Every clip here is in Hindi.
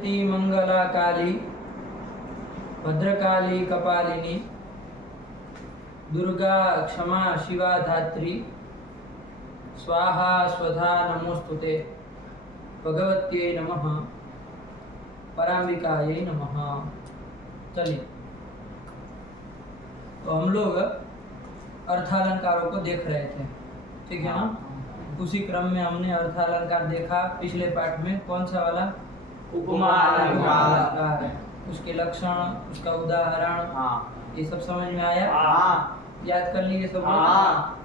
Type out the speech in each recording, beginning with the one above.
जयंती मंगला काली भद्रकाली कपालिनी दुर्गा क्षमा शिवा धात्री स्वाहा स्वधा नमोस्तुते भगवत्यै नमः पराम्बिकायै नमः। चलिए, तो हम लोग अर्थालंकारों को देख रहे थे, ठीक है ना। उसी क्रम में हमने अर्थालंकार देखा पिछले पाठ में। कौन सा वाला? उपमा अलंकार। उसके लक्षण, उसका उदाहरण, ये सब समझ में आया? याद कर लिए सब लोग?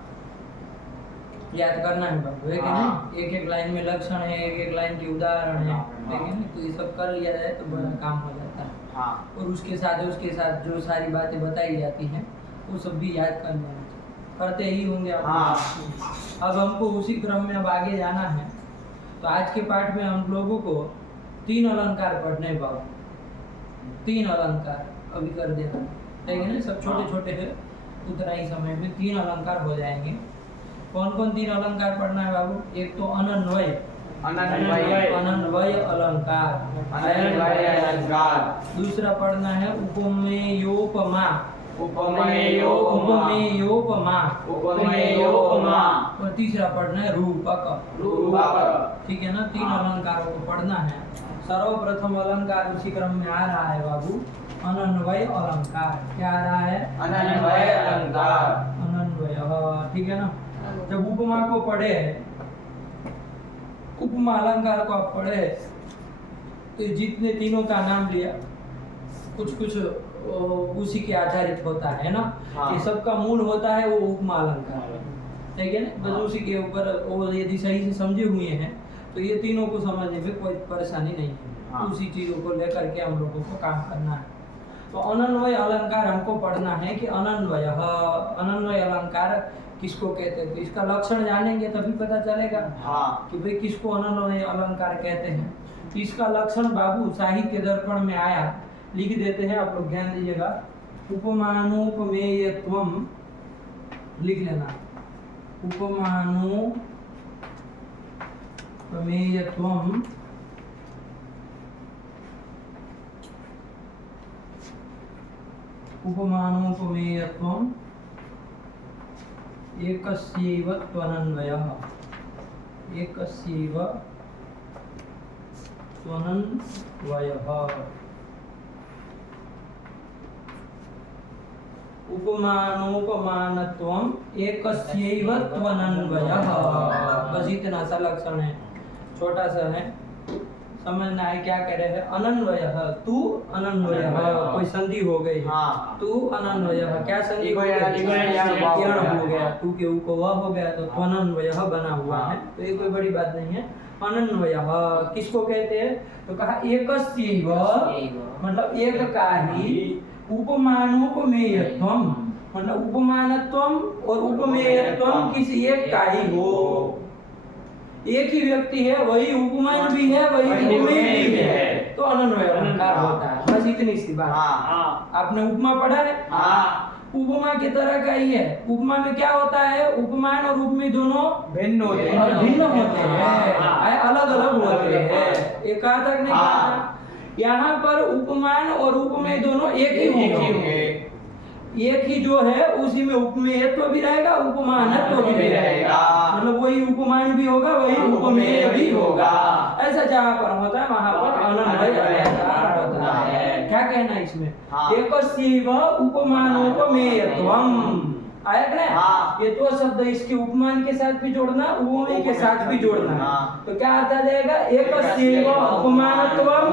याद करना है बाबू, है कि नहीं? एक एक लाइन में लक्षण है, एक एक लाइन के उदाहरण है, ठीक है ना। तो ये सब कर लिया जाए तो बड़ा काम हो जाता है। और उसके साथ जो सारी बातें बताई जाती हैं वो सब भी याद कर लेना, करते ही होंगे आप। अब हमको उसी क्रम में अब आगे जाना है। तो आज के पाठ में हम लोगों को 3 अलंकार पढ़ने हैं बाबू। 3 अलंकार अभी कर देना, ठीक है ना। सब छोटे छोटे है, उतना ही समय में 3 अलंकार हो जाएंगे। कौन कौन 3 अलंकार पढ़ना है बाबू? एक तो अनन्वय अलंकार। दूसरा पढ़ना है उपमेयोपमा। और तीसरा पढ़ना है रूपक। ठीक है ना। 3 अलंकारों को पढ़ना है। सर्वप्रथम अलंकार उसी क्रम में आ रहा है बाबू, अनन्वय अलंकार। क्या आ रहा है? अनन्वय अलंकार। अनन्वय, ठीक है ना। जब उपमा को पढ़े, उपमा अलंकार को आप पढ़े तो जितने तीनों का नाम लिया कुछ कुछ उसी के आधारित होता है ना। ये सबका मूल होता है वो उपमा अलंकार, ठीक है ना। बस उसी के ऊपर वो यदि सही से समझे हुए हैं तो ये तीनों को समझने में कोई परेशानी नहीं है। उसी चीजों को लेकर के हम लोगों को काम करना है। तो अनन्वय अलंकार हमको पढ़ना है कि अनन्वय अलंकार किसको कहते हैं। तो इसका लक्षण जानेंगे तभी पता चलेगा कि भाई किसको अनन्वय अलंकार कहते हैं। तो इसका लक्षण बाबू साहित्य दर्पण में आया, लिख देते हैं, आप लोग ध्यान दीजिएगा। उपमानोपमेयत्वम लिख लेना। उपमानोपमेयत्वम उपमानोपमेयत्वम एकस्यैव त्वनन्वयः। एकस्यैव त्वनन्वयः। उपमानोपमानत्वम एकस्यैव त्वनन्वयः। बस इतना सा लक्षण है, छोटा सा है, समझना है क्या कह रहे हैं। अनन्वयः, तू अनन्वयः, कोई संधि हो गई, तू अनन्वयः। क्या संधि हो गया? तू के ऊ को वह हो गया तो त्वनन्वयः बना हुआ है। तो ये कोई बड़ी बात नहीं है। अनन्वयः किसको कहते हैं? तो कहा एकस्यैव, मतलब एक का ही, उपमानोपमेयत्वम मतलब उपमानत्वम और उपमेयत्वम किसी एक का ही हो। एक ही व्यक्ति है, वही उपमान भी है, वही उपमेय भी है, तो अनन्वय अलंकार होता है। बस इतनी सी बात। आपने उपमा पढ़ा है? उपमा की तरह का ही है। उपमा में क्या होता है? उपमान और उपमेय दोनों भिन्न होते हैं, अलग अलग होते हैं। एक कहा तक नहीं कहा। यहाँ पर उपमान और उपमेय दोनों एक ही होंगे। एक ही जो है उसी में उपमेयत्व भी रहेगा, उपमानत्व भी रहेगा। मतलब वही उपमान भी होगा, वही उपमेय भी होगा। ऐसा जहाँ पर होता है वहाँ पर अनन्वय अलंकार होता है। क्या कहना है इसमें? एकस्यैव उपमानोपमेयत्वम। आया कि नहीं? ये तो शब्द इसके उपमान के साथ भी जोड़ना, उपमेय के साथ भी जोड़ना। तो क्या आता जाएगा? एकस्यैव उपमानत्वम,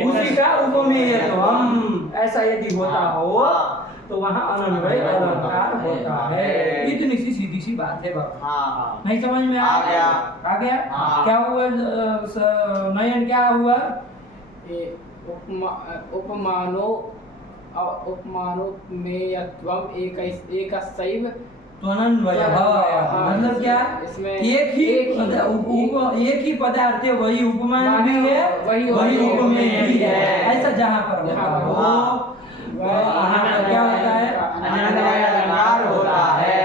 उसी का उपमेयत्वम। ऐसा यदि होता हो तो वहाँ अनन्वय अलंकार होता है। इतनी सी सीधी सी बात है बाबा। नहीं समझ में आ गया? आ गया? क्या हुआ नयन? क्या हुआ? उपमानोपमेयत्वम एकस्यैव त्वनन्वयः। मतलब क्या? इसमें एक ही पदार्थ है, वही उपमान भी है, वही उपमेय भी है। ऐसा जहाँ पर होता हो क्या होता है? अनन्वय अलंकार होता है।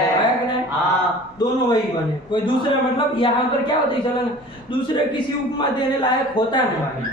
दोनों वही बने। कोई दूसरा मतलब यहाँ पर क्या होता है? दूसरे किसी उपमा देने लायक होता नहीं,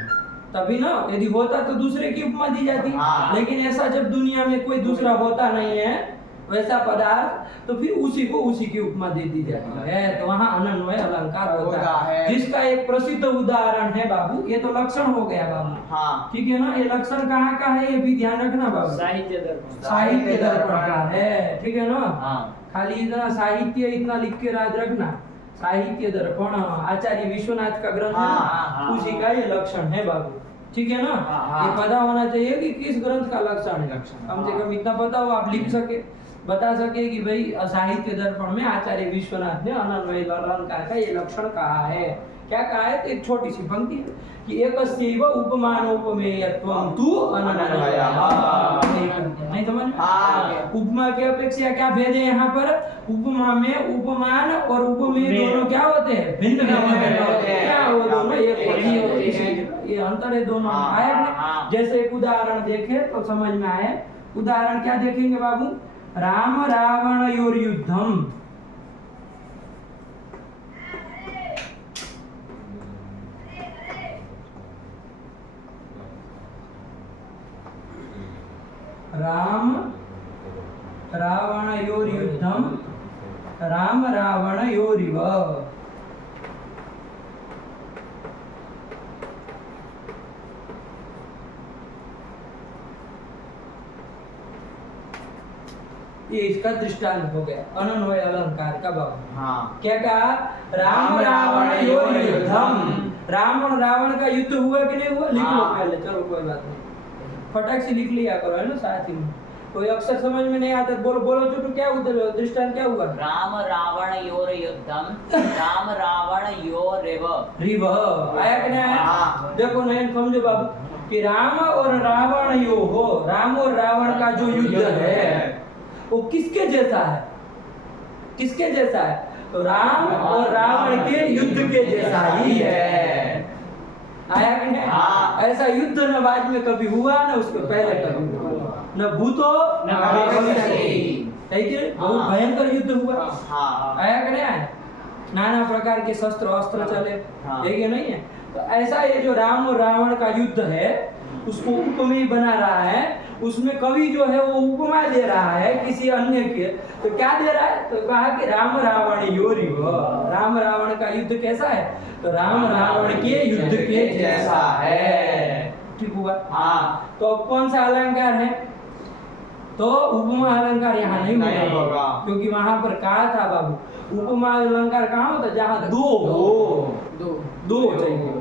तभी ना, यदि होता तो दूसरे की उपमा दी जाती। हाँ। लेकिन ऐसा जब दुनिया में कोई दूसरा होता नहीं है वैसा पदार्थ, तो फिर उसी को उसी की उपमा दे दी जाती है, तो वहाँ अनन्वय अलंकार होता है। जिसका एक प्रसिद्ध उदाहरण है बाबू, ये तो लक्षण हो गया बाबू, हाँ। ठीक है ना। ये लक्षण कहाँ का है ये भी ध्यान रखना बाबू, साहित्य दर्पण। साहित्य दर्पण का है, ठीक है ना। हाँ। खाली इतना साहित्य इतना लिख के याद रखना, साहित्य दर्पण आचार्य विश्वनाथ का ग्रंथ है ना, उसी का ये लक्षण है बाबू, ठीक है ना। ये पता होना चाहिए कि किस ग्रंथ का लक्षण है, कम से कम इतना पता हो आप लिख सके, बता सके कि भाई साहित्य दर्पण में आचार्य विश्वनाथ ने अनन्वय अलंकार का ये लक्षण कहा है। क्या कहा है, तो एक छोटी सी पंक्ति है कि एकस्यैव उपमानोपमेयत्वं तु अनन्वयः। नहीं समझ में? उपमा की अपेक्षा क्या भेद है यहाँ पर, उपमा में उपमान और उपमेय दोनों क्या होते हैं, भिन्न भिन्न होते हैं, क्या वो दोनों एक होते हैं, ये अंतर है दोनों में। आया ना? जैसे एक उदाहरण देखे तो समझ में आए। उदाहरण क्या देखेंगे बाबू, राम रावणयोर युद्धम, राम रावणयोर युद्धम राम रावणयोरिव। ये इसका दृष्टांत हो गया अनन्वय अलंकार का बाबू। हाँ। क्या कहा, राम रावणयोर युद्धम, रावण रावण का युद्ध हुआ कि नहीं हुआ, लिख लो पहले, चलो कोई बात नहीं, फटाक से लिख लिया करो, है ना साथ ही में। कोई अक्षर समझ में नहीं आता बोलो बोलो चुटू, क्या उधर दृष्टांत क्या हुआ, राम रावणयोर युद्धम राम रावणयोरिव। रिव आया कि नहीं आया? देखो नहीं समझो बाबू कि राम और रावण यो हो, राम और रावण का जो युद्ध है वो किसके जैसा है, किसके जैसा है, तो राम और रावण के युद्ध के जैसा ही है। आया कि नहीं? ऐसा युद्ध न बाद में कभी हुआ न उसके पहले कभी हुआ, न भूतो न भविष्यति, ठीक है। बहुत भयंकर युद्ध हुआ। आया कि नहीं आया? नाना प्रकार के शस्त्र अस्त्र चले, ठीक है नहीं है? तो ऐसा ये जो राम और रावण का युद्ध है उसको उपमेय बना रहा है, उसमें कवि जो है वो उपमा दे रहा है किसी अन्य के, तो क्या दे रहा है, तो कहा कि राम रावण योरिव, राम रावण का युद्ध कैसा है, तो राम रावण के युद्ध के जैसा है, ठीक हुआ। हाँ। तो अब कौन सा अलंकार है, तो उपमा अलंकार यहाँ नहीं होगा, क्योंकि वहां पर कहा था बाबू उपमा अलंकार कहाँ होता है, जहाँ दो हो, दो चाहिए।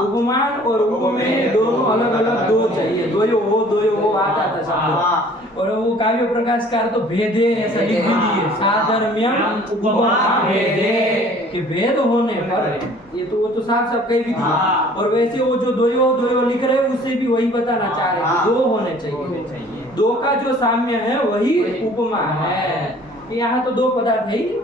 उपमान और उपमेय दोनों अलग अलग दो चाहिए, दो हो आता था शब्द। और वो काव्य प्रकाशकार तो भेदे ऐसा लिख दिए, साधर्म्यम उपमा भेदे, कि भेद होने पर ये तो वो तो साफ साफ कह भी दिया। और वैसे वो जो दो लिख रहे हैं उससे भी वही बताना चाह रहे हैं, दो होने चाहिए, दो का जो साम्य है वही उपमा है। यहाँ तो दो पदार्थ है ही।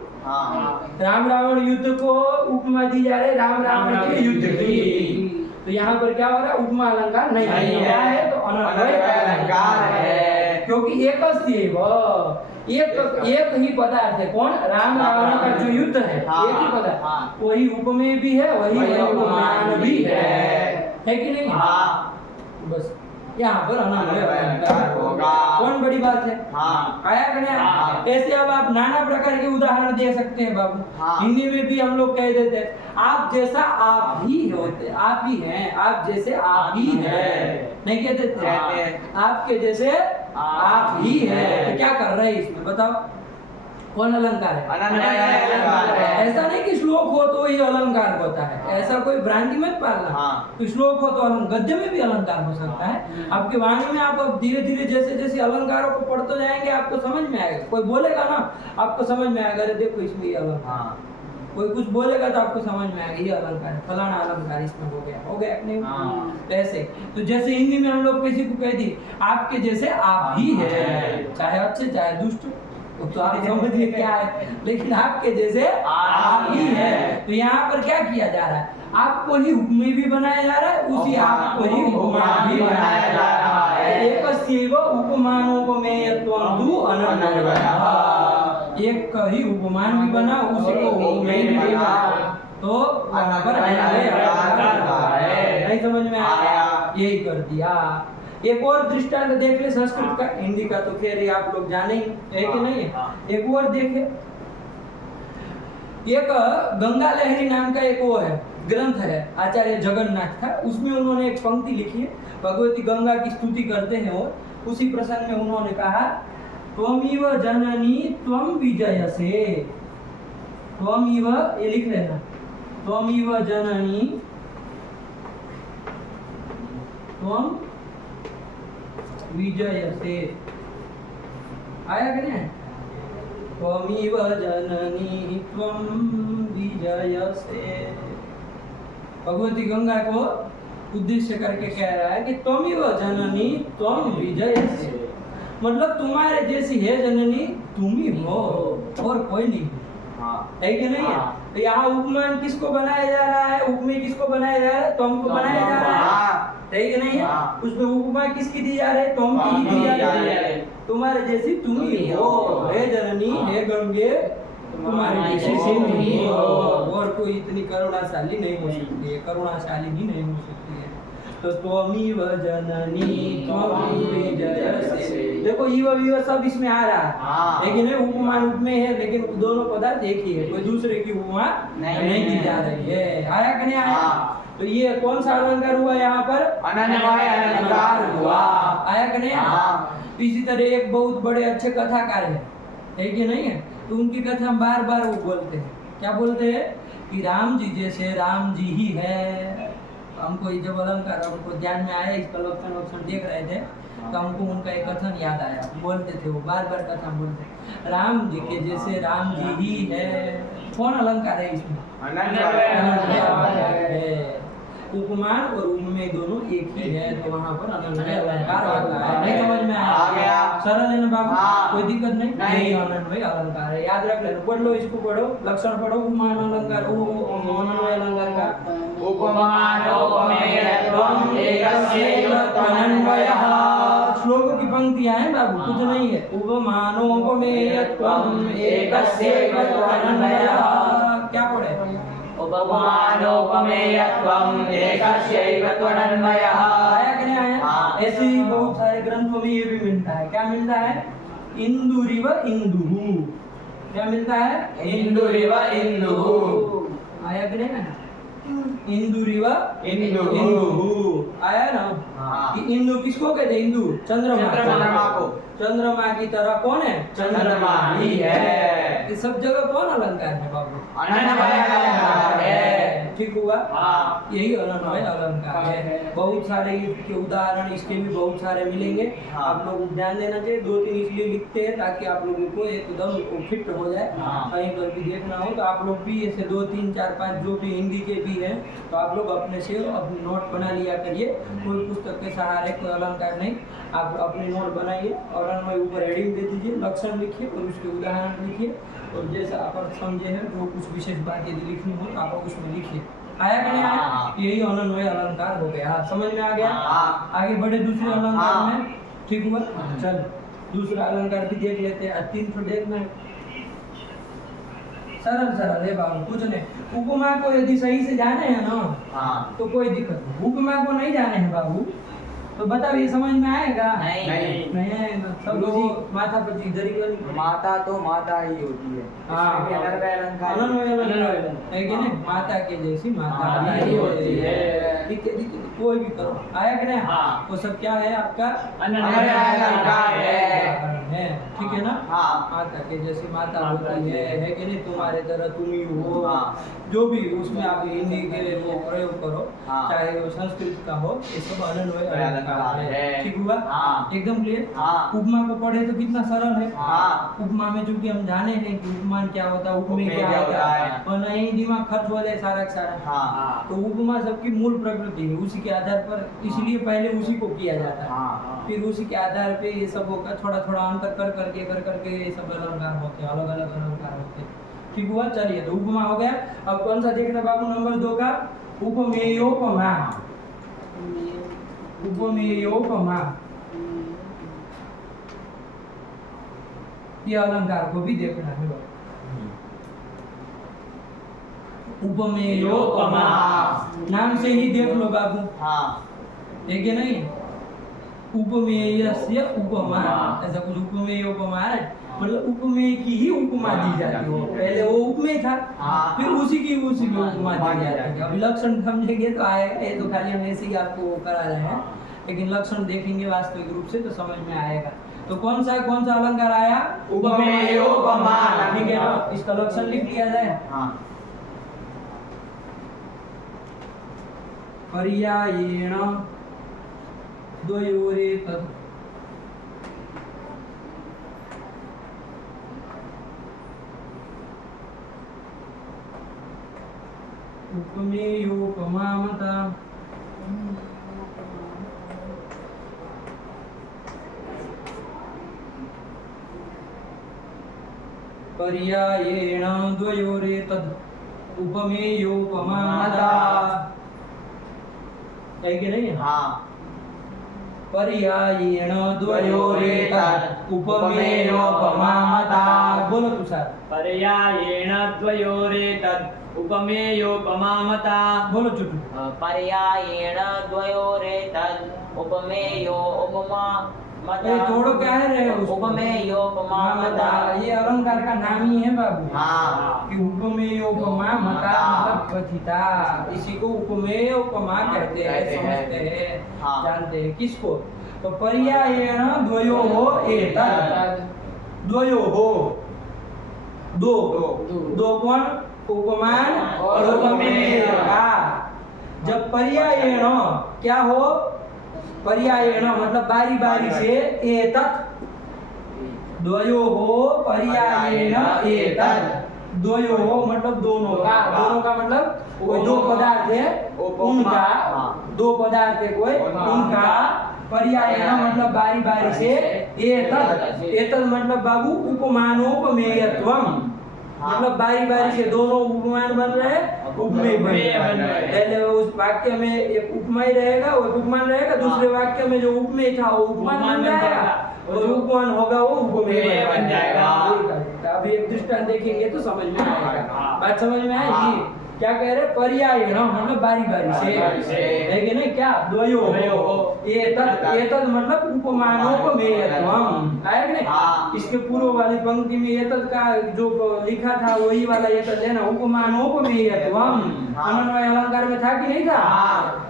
राम रावण युद्ध को उपमा दी जा रही, राम रावण के युद्ध की, तो यहाँ पर क्या हो रहा है, उपमा अलंकार नहीं है, तो अनन्वय अलंकार है, क्योंकि एक ही पदार्थ है, कौन, राम रावण का जो युद्ध है एक ही पदार्थ, वही उपमेय भी है वही उपमान भी है कि नहीं? बस यहाँ पर अनन्वय अलंकार होगा। कौन बड़ी बात है? आया कि नहीं? ऐसे अब आप नाना प्रकार के उदाहरण दे सकते हैं बाबू। हिंदी में भी हम लोग कह देते हैं आप जैसा आप ही होते, आप ही हैं, आप जैसे आप ही है, नहीं कहते थे? आपके जैसे आप ही है, तो क्या कर रहे हैं इसमें बताओ, कौन अलंकार है? ऐसा नहीं कि श्लोक हो तो ही अलंकार होता है, ऐसा कोई भ्रांति मत पालना। तो श्लोक हो तो गद्य में भी अलंकार हो सकता है। आपके वाणी में आप धीरे धीरे जैसे जैसे अलंकारों को पढ़ते जाएंगे आपको समझ में आएगा, कोई बोलेगा ना आपको समझ में आएगा, अरे देखो इसमें ये अलंकार, कोई कुछ बोलेगा तो आपको समझ में आएगा ये अलंकार है, फलाना अलंकार इसमें हो गया कि नहीं? ऐसे तो जैसे हिंदी में हम लोग किसी को कह दी आपके जैसे आप ही है, चाहे अच्छे चाहे दुष्ट, तो आप समझिए क्या है, लेकिन आपके जैसे आप ही है। तो यहाँ पर क्या किया जा रहा है, आपको ही उपमेय भी बनाया जा रहा है, उसी आपको ही उपमान भी बनाया जा रहा है। एकस्यैव उपमानोपमेयत्वं तु अनन्वयः, एक ही उपमान भी बना उसी को उपमेय भी बना, तो वहाँ पर नहीं समझ में आया? यही कर दिया। एक और दृष्टांत देख ले संस्कृत का, हिंदी का तो खैर ये आप लोग जाने ही है कि नहीं है। एक और देखे, एक गंगा लहरी नाम का एक वो है ग्रंथ है आचार्य जगन्नाथ का, उसमें उन्होंने एक पंक्ति लिखी है, भगवती गंगा की स्तुति करते हैं। और उसी प्रसंग में उन्होंने कहा त्वमिव जननी त्वम विजयसे, त्वमिव, ये लिख लेना, त्वमिव जननी त्वम विजयसे, आया कि नहीं? त्वमिव जननी त्वम विजयसे, भगवती गंगा को उद्देश्य करके कह रहा है कि त्वमिव जननी त्वम विजयसे, मतलब तुम्हारे जैसी है जननी तुम ही हो और कोई नहीं है कि नहीं है? तो यहाँ उपमान किसको बनाया जा रहा है, उपमेय किसको बनाया जा रहा है? तुम को बनाया जा रहा है कि नहीं है? उसमें उपमा किसकी दी जा रही है? तुम की दी जा रही है। तुम्हारे जैसी तुम ही हो, हे जननी, हे गंगे, तुम्हारे जैसी तुम ही हो, और कोई इतनी करुणाशाली नहीं हो सकती है, करुणाशाली ही नहीं हो सकती है। तो त्वमिव जननी त्वम विजयसे, देखो इव विव सब इसमें आ रहा है लेकिन उपमान उपमेय है, लेकिन दोनों पदार्थ एक ही है, कोई दूसरे की उपमा नहीं दी जा रही है। आया कि नहीं आया? तो ये कौन सा अलंकार हुआ यहाँ पर? अनन्वय अलंकार हुआ। आया कि नहीं आया? इसी तरह एक बहुत बड़े अच्छे कथाकार है कि नहीं है? तो उनकी कथा हम बार बार वो बोलते हैं, क्या बोलते हैं कि राम जी जैसे राम जी ही है। हमको ये जब अलंकार हमको ध्यान में आया, इसका लक्षण देख रहे थे तो हमको उनका एक कथन याद आया, बोलते थे वो बार बार कथा बोलते, राम जी के जैसे राम जी ही है। कौन अलंकार है इसमें? उपमान और उपमेय दोनों एक ही है, तो वहाँ पर अनन्वय अलंकार होता है। नहीं समझ में आ गया? सरल है ना बाबू? कोई दिक्कत नहीं? नहीं, अनन्वय अलंकार है, याद रख लेना। पढ़ लो, इसको पढ़ो, लक्षण पढ़ो उपमान अलंकार अनन्वय अलंकार का। उपमानोपमेयत्वम् एकस्यैव त्वनन्वयः, श्लोक की पंक्तियां हैं बाबू, कुछ नहीं है। उपमानोपमेयत्वम् एकस्यैव त्वनन्वयः, क्या पढ़े? उपमानोपमेयत्वम् एकस्यैव त्वनन्वयः। आया कि नहीं आया? ऐसे ही बहुत सारे ग्रंथों में ये भी मिलता है। क्या मिलता है? इंदुरिव इंदुः, क्या मिलता है? इंदुरिव इंदुः। आया कि नहीं आया? इंदुरिव इंदुः। आया ना? कि इंदु किसको कहते हैं? इंदु चंद्रमा को। चंद्रमा की तरह कौन है? चंद्रमा ही है। ये सब जगह कौन अलंकार है बाबू? अनन्वय अलंकार है। ठीक हुआ? हाँ। यही अनन्वय अलंकार है। बहुत सारे इसके उदाहरण इसके भी बहुत सारे मिलेंगे। हाँ। आप लोग ध्यान देना चाहिए, 2-3 इसलिए लिखते हैं ताकि आप लोगों को एकदम फिट हो जाए। हाँ। कहीं पर भी देखना हो तो आप लोग भी ऐसे 2-3 4-5 जो भी हिंदी के भी हैं तो आप लोग अपने से अपने नोट बना लिया करिए। कोई पुस्तक के सहारे कोई अलंकार नहीं, आप अपने नोट बनाइए और अनन्वय ऊपर हेडिंग दे दीजिए, लक्षण लिखिए और उसके उदाहरण लिखिए, और जैसा आप समझे हैं जो कुछ विशेष बात यदि लिखनी हो तो आप उसमें लिखिए। आया कि नहीं आया? यही अनन्वय अलंकार हो गया। समझ में आ गया? आगे बढ़े दूसरे अलंकार में। ठीक हुआ? चल दूसरा अलंकार भी देख लेते हैं। 3 तो देखना है, सरल सरल है बाबू, कुछ नहीं। उपमा को यदि सही से जाने हैं ना तो कोई दिक्कत नहीं। उपमा को नहीं जाने हैं बाबू तो बताओ ये समझ में आएगा? नहीं। नहीं आएगा। सब लोग माथा पर इधर ही कर, माता तो माता ही होती है। हाँ, अनन्वय अलंकार है कि नहीं? माता के जैसी माता माता ही ही होती है। है। ठीक है, कोई भी करो। आया कि नहीं? हाँ। वो सब क्या है आपका? अनन्वय अलंकार है। ठीक है ना? हाँ। माता के जैसी माता होती है कि नहीं? तुम्हारे तरह तुम ही हो। हाँ। जो भी उसमें आप हिंदी के वो प्रयोग करो, हाँ। चाहे वो संस्कृत का हो, ये सब अनन्वय अलंकार है। ठीक हुआ? हाँ। एकदम क्लियर? हाँ। उपमा को पढ़े तो कितना सरल है। हाँ। उपमा में चूंकि हम जाने हैं कि उपमान क्या होता है, उपमेय उपमेय क्या क्या होता होता है, है। और नहीं दिमाग खर्च हो जाए सारा का सारा। हाँ। तो उपमा सबकी मूल प्रकृति है, उसी के आधार पर, इसलिए पहले उसी को किया जाता है। हाँ। फिर उसी के आधार पे ये सब होगा, थोड़ा थोड़ा अंतर कर करके ये सब अलंकार होते हैं, अलग अलग अलंकार होते हैं। ठीक हुआ? चलिए, तो उपमा हो गया। अब कौन सा देखना बाबू? नंबर 2 का उपमेयोपमा। उपमेयोपमा, ये अलंकार को भी देखना है। उपमेयोपमा नाम से ही देख लो बाबू, हाँ। एक है नहीं, उपमेयस्य उपमा, ऐसा कुछ उपमेय उपमा है, मतलब उपमेय की ही उपमा दी जाती हो। पहले वो उपमेय था, फिर उसी की उपमा दी जाती है। अभी लक्षण समझेंगे तो आएगा, ये तो खाली हम ऐसे ही आपको वो करा रहे हैं, लेकिन लक्षण देखेंगे वास्तविक रूप से तो समझ में आएगा। तो कौन सा अलंकार आया? उपमेयोपमा। ठीक है ना, इसका लक्षण लिख लिया जाए। पर्यायेण द्वयोरेतत् उपमेयोपमामता पर्यायेण द्वयोरेतत् उपमेयोपमामता। है कि नहीं? पर्यायेण द्वयोरेतत् उपमेयोपमामता। बोलो तुषार। पर्यायेण द्वयोरेतत् उपमेयोपमामता। बोलो चुटू। पर्यायेण द्वयोरेतत् उपमेयो उपमा ये थोड़ो क्या है रे उसको? उपमेयोपमामता। ये अलंकार का नाम ही है बाबू। कि उपमेयोपमामता मतलब कथिता, इसी को उपमेयोपमा कहते हैं, समझते हैं, जानते हैं। किसको? तो पर्यायेण द्वयोः एतत्, द्वयोः दो कौन? उपमान और उपमेय का। जब पर्यायेण क्या हो? पर्यायेण मतलब बारी बारी से, एतत् द्वयोः पर्यायेण एतत्, द्वयोः मतलब दोनों का, दोनों का मतलब कोई दो पदार्थ है उनका, दो पदार्थ है कोई उनका, पर्यायेण मतलब बारी बारी से, एतत् एतत् मतलब बाबू उपमानोपमेयत्वम, मतलब बारी बारी से दोनों उपमान बन रहे, उपमेय बन रहे। पहले उस वाक्य में एक उपमेय रहेगा, वो उपमान रहेगा, दूसरे वाक्य में जो उपमेय था वो उपमान बन जाएगा, और जो उपमान होगा वो उपमेय बन जाएगा। अभी एक दृष्टांत देखेंगे तो समझ में आएगा। बात समझ में आएगी? क्या कह रहे? पर्यायेण मतलब बारी बारी से, है कि नहीं? क्या? द्वयोः एतत्, एतत् मतलब उपमानोपमेयत्वम, आया कि नहीं? इसके पूर्व वाली पंक्ति में एतत् का जो लिखा था वही वाला एतत् लेना, उपमानोपमेयत्वम। अन्वय अलंकार में था कि नहीं था?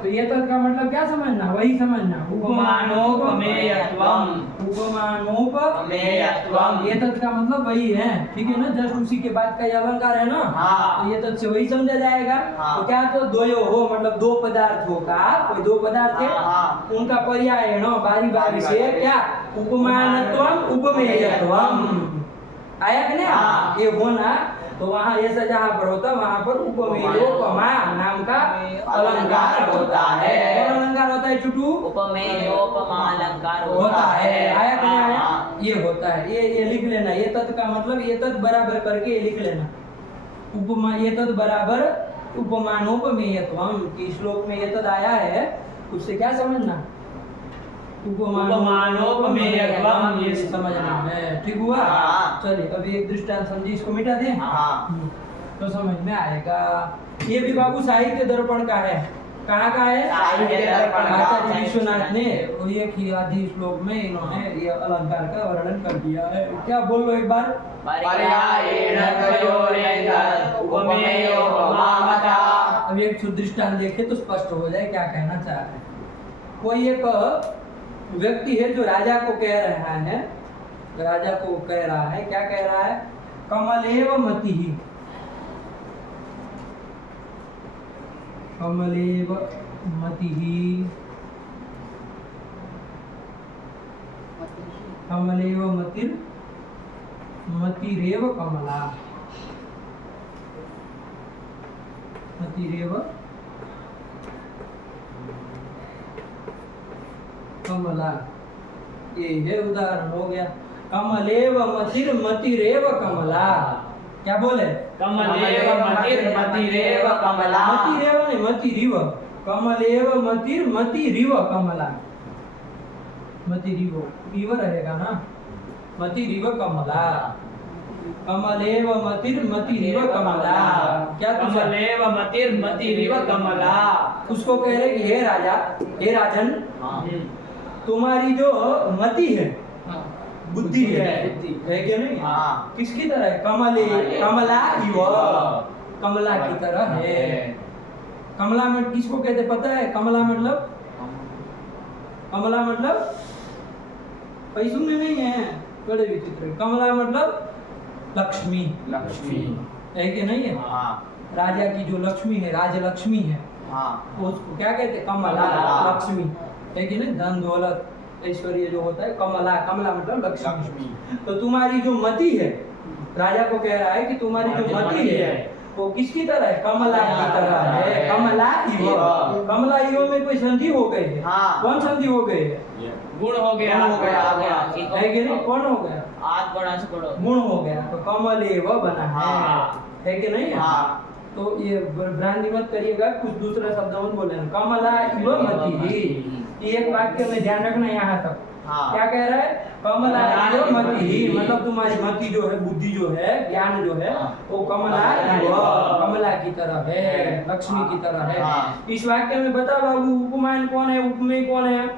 तो एतत् का मतलब क्या समझना? वही समझना, उपमानोपमेयत्वम। उपमानोपमेयत्वम, एतत् का मतलब वही है। ठीक है ना? जस्ट उसी के बाद का ये अलंकार है ना, तो एतत् से वही समझा जाएगा। तो क्या? तो द्वयोः मतलब दो पदार्थों का, कोई दो पदार्थ है उनका पर्यायेण बारी बारी से क्या? उपमानत्वम उपमेयत्वम, आया कि नहीं? ये होना, तो वहाँ ऐसा जहाँ पर होता वहाँ पर उपमेयोपमा नाम का अलंकार होता है। कौन अलंकार होता है चुटू? उपमेयोपमा अलंकार होता है। आया कि नहीं आया? ये होता है, ये लिख लेना। ये तत् का मतलब ये तत् बराबर करके ये लिख लेना। उपमा ये तत् बराबर उपमानोपमेयत्वम की श्लोक में ये तत् आया है, उससे क्या समझना? उपमानोपमेयत्वम, ये समझना है। ठीक हुआ? चलिए अभी एक दृष्टांत समझिए, इसको मिटा दें तो समझ में आएगा। ये भी बाबू साहित्य दर्पण का है। कहाँ का है? साहित्य दर्पण का। आचार्य विश्वनाथ ने एक ही आदि श्लोक में इन्होंने ये अलंकार का वर्णन कर दिया है। क्या बोल लो एक बार? पर्यायेण द्वयोरेतत् उपमेयोपमामता। अब एक दृष्टांत देखे तो स्पष्ट हो जाए क्या कहना चाह रहे हैं। कोई एक व्यक्ति है जो राजा को कह रहा है, राजा को कह रहा है, क्या कह रहा है? कमलेव मतिः, कमलेव मतिः, कमलेव मतिर् मतिरेव कमला, मतिरेव कमला। ये है उदाहरण हो गया। कमलेव मतिर् मतिरेव कमला। क्या बोले? कमलेव मतिर् मतिरेव कमला। मतिरेव नहीं, मतिरिव। कमलेव मतिर् मतिरिव कमला, मतिरिव इव रहेगा ना, मतिरिव कमला। कमलेव मतिर् मतिरिव कमला। क्या कमलेव मतिर् मतिरिव कमला। उसको कह रहे कि हे राजा, हे राजन, हाँ। तुम्हारी जो मति है, बुद्धि है, बुद्धि। है क्या नहीं? हाँ। किसकी तरह है? कमले, कमला इव, कमला की तरह है। कमला में किसको कहते पता है? कमला मतलब, कमला मतलब पैसों में नहीं है, बड़े विचित्र। कमला मतलब लक्ष्मी, लक्ष्मी। है कि नहीं है? हाँ। राजा की जो लक्ष्मी है, राजलक्ष्मी है, हाँ। उसको क्या कहते हैं? कमला कमला। लक्ष्मी, है कि नहीं? धन दौलत ऐश्वर्य जो होता है, कमला, कमला मतलब लक्ष्मी। लक्ष्मी। तो तुम्हारी जो मति है, राजा को कह रहा है कि तुम्हारी जो मति है वो किसकी तरह है? कमला की तरह है। कमला इव, कमला इव में कोई संधि हो गई है? हाँ। कौन संधि हो गई है? गुण हो गया। गुण हो गया। आ गया। है कि नहीं? कौन हो गया? आठ बड़ा से बड़ो। गुण हो गया, तो कमल एव बना हाँ। है कि नहीं? हाँ। तो ये भ्रांति मत करिएगा, कुछ दूसरा शब्द मत बोले। कमला इव मति, ये एक वाक्य में ध्यान रखना यहाँ तक। हाँ। क्या कह रहा है? कमला इव मति, मतलब तुम्हारी मति जो है, बुद्धि जो है, ज्ञान जो है, वो कमला इव, कमला की तरह है, लक्ष्मी की तरह है। हाँ। इस वाक्य में बता बाबू, उपमान कौन है, उपमेय कौन है?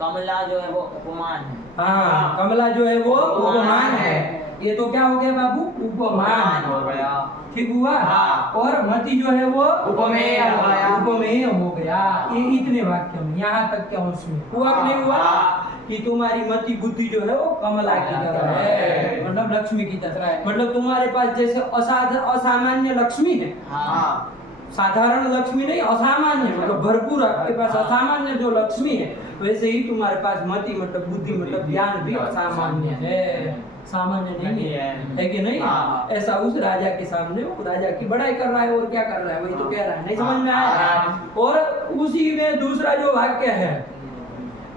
कमला जो है वो उपमान है। हाँ, कमला जो है वो उपमान है। ये तो क्या हो गया बाबू? उपमान हो गया। ठीक हुआ। हाँ। और मति जो है वो उपमेय हो गया। उपमेय हो गया। ये इतने वाक्य में, यहाँ तक के अंश में हुआ कि नहीं हुआ? हाँ। कि तुम्हारी मति बुद्धि जो है वो कमला की तरह है, मतलब लक्ष्मी की तरह है। मतलब तुम्हारे पास जैसे असामान्य लक्ष्मी है, हाँ। साधारण लक्ष्मी नहीं, असामान्य, मतलब भरपूर आपके पास असामान्य जो लक्ष्मी है, वैसे ही तुम्हारे पास मति मतलब बुद्धि मतलब ज्ञान भी असामान्य है, सामान्य नहीं है कि नहीं? हाँ। ऐसा उस राजा के सामने वो राजा की बड़ाई कर रहा है, और क्या कर रहा है? वही तो कह रहा है, नहीं समझ में आया? और उसी में दूसरा जो वाक्य है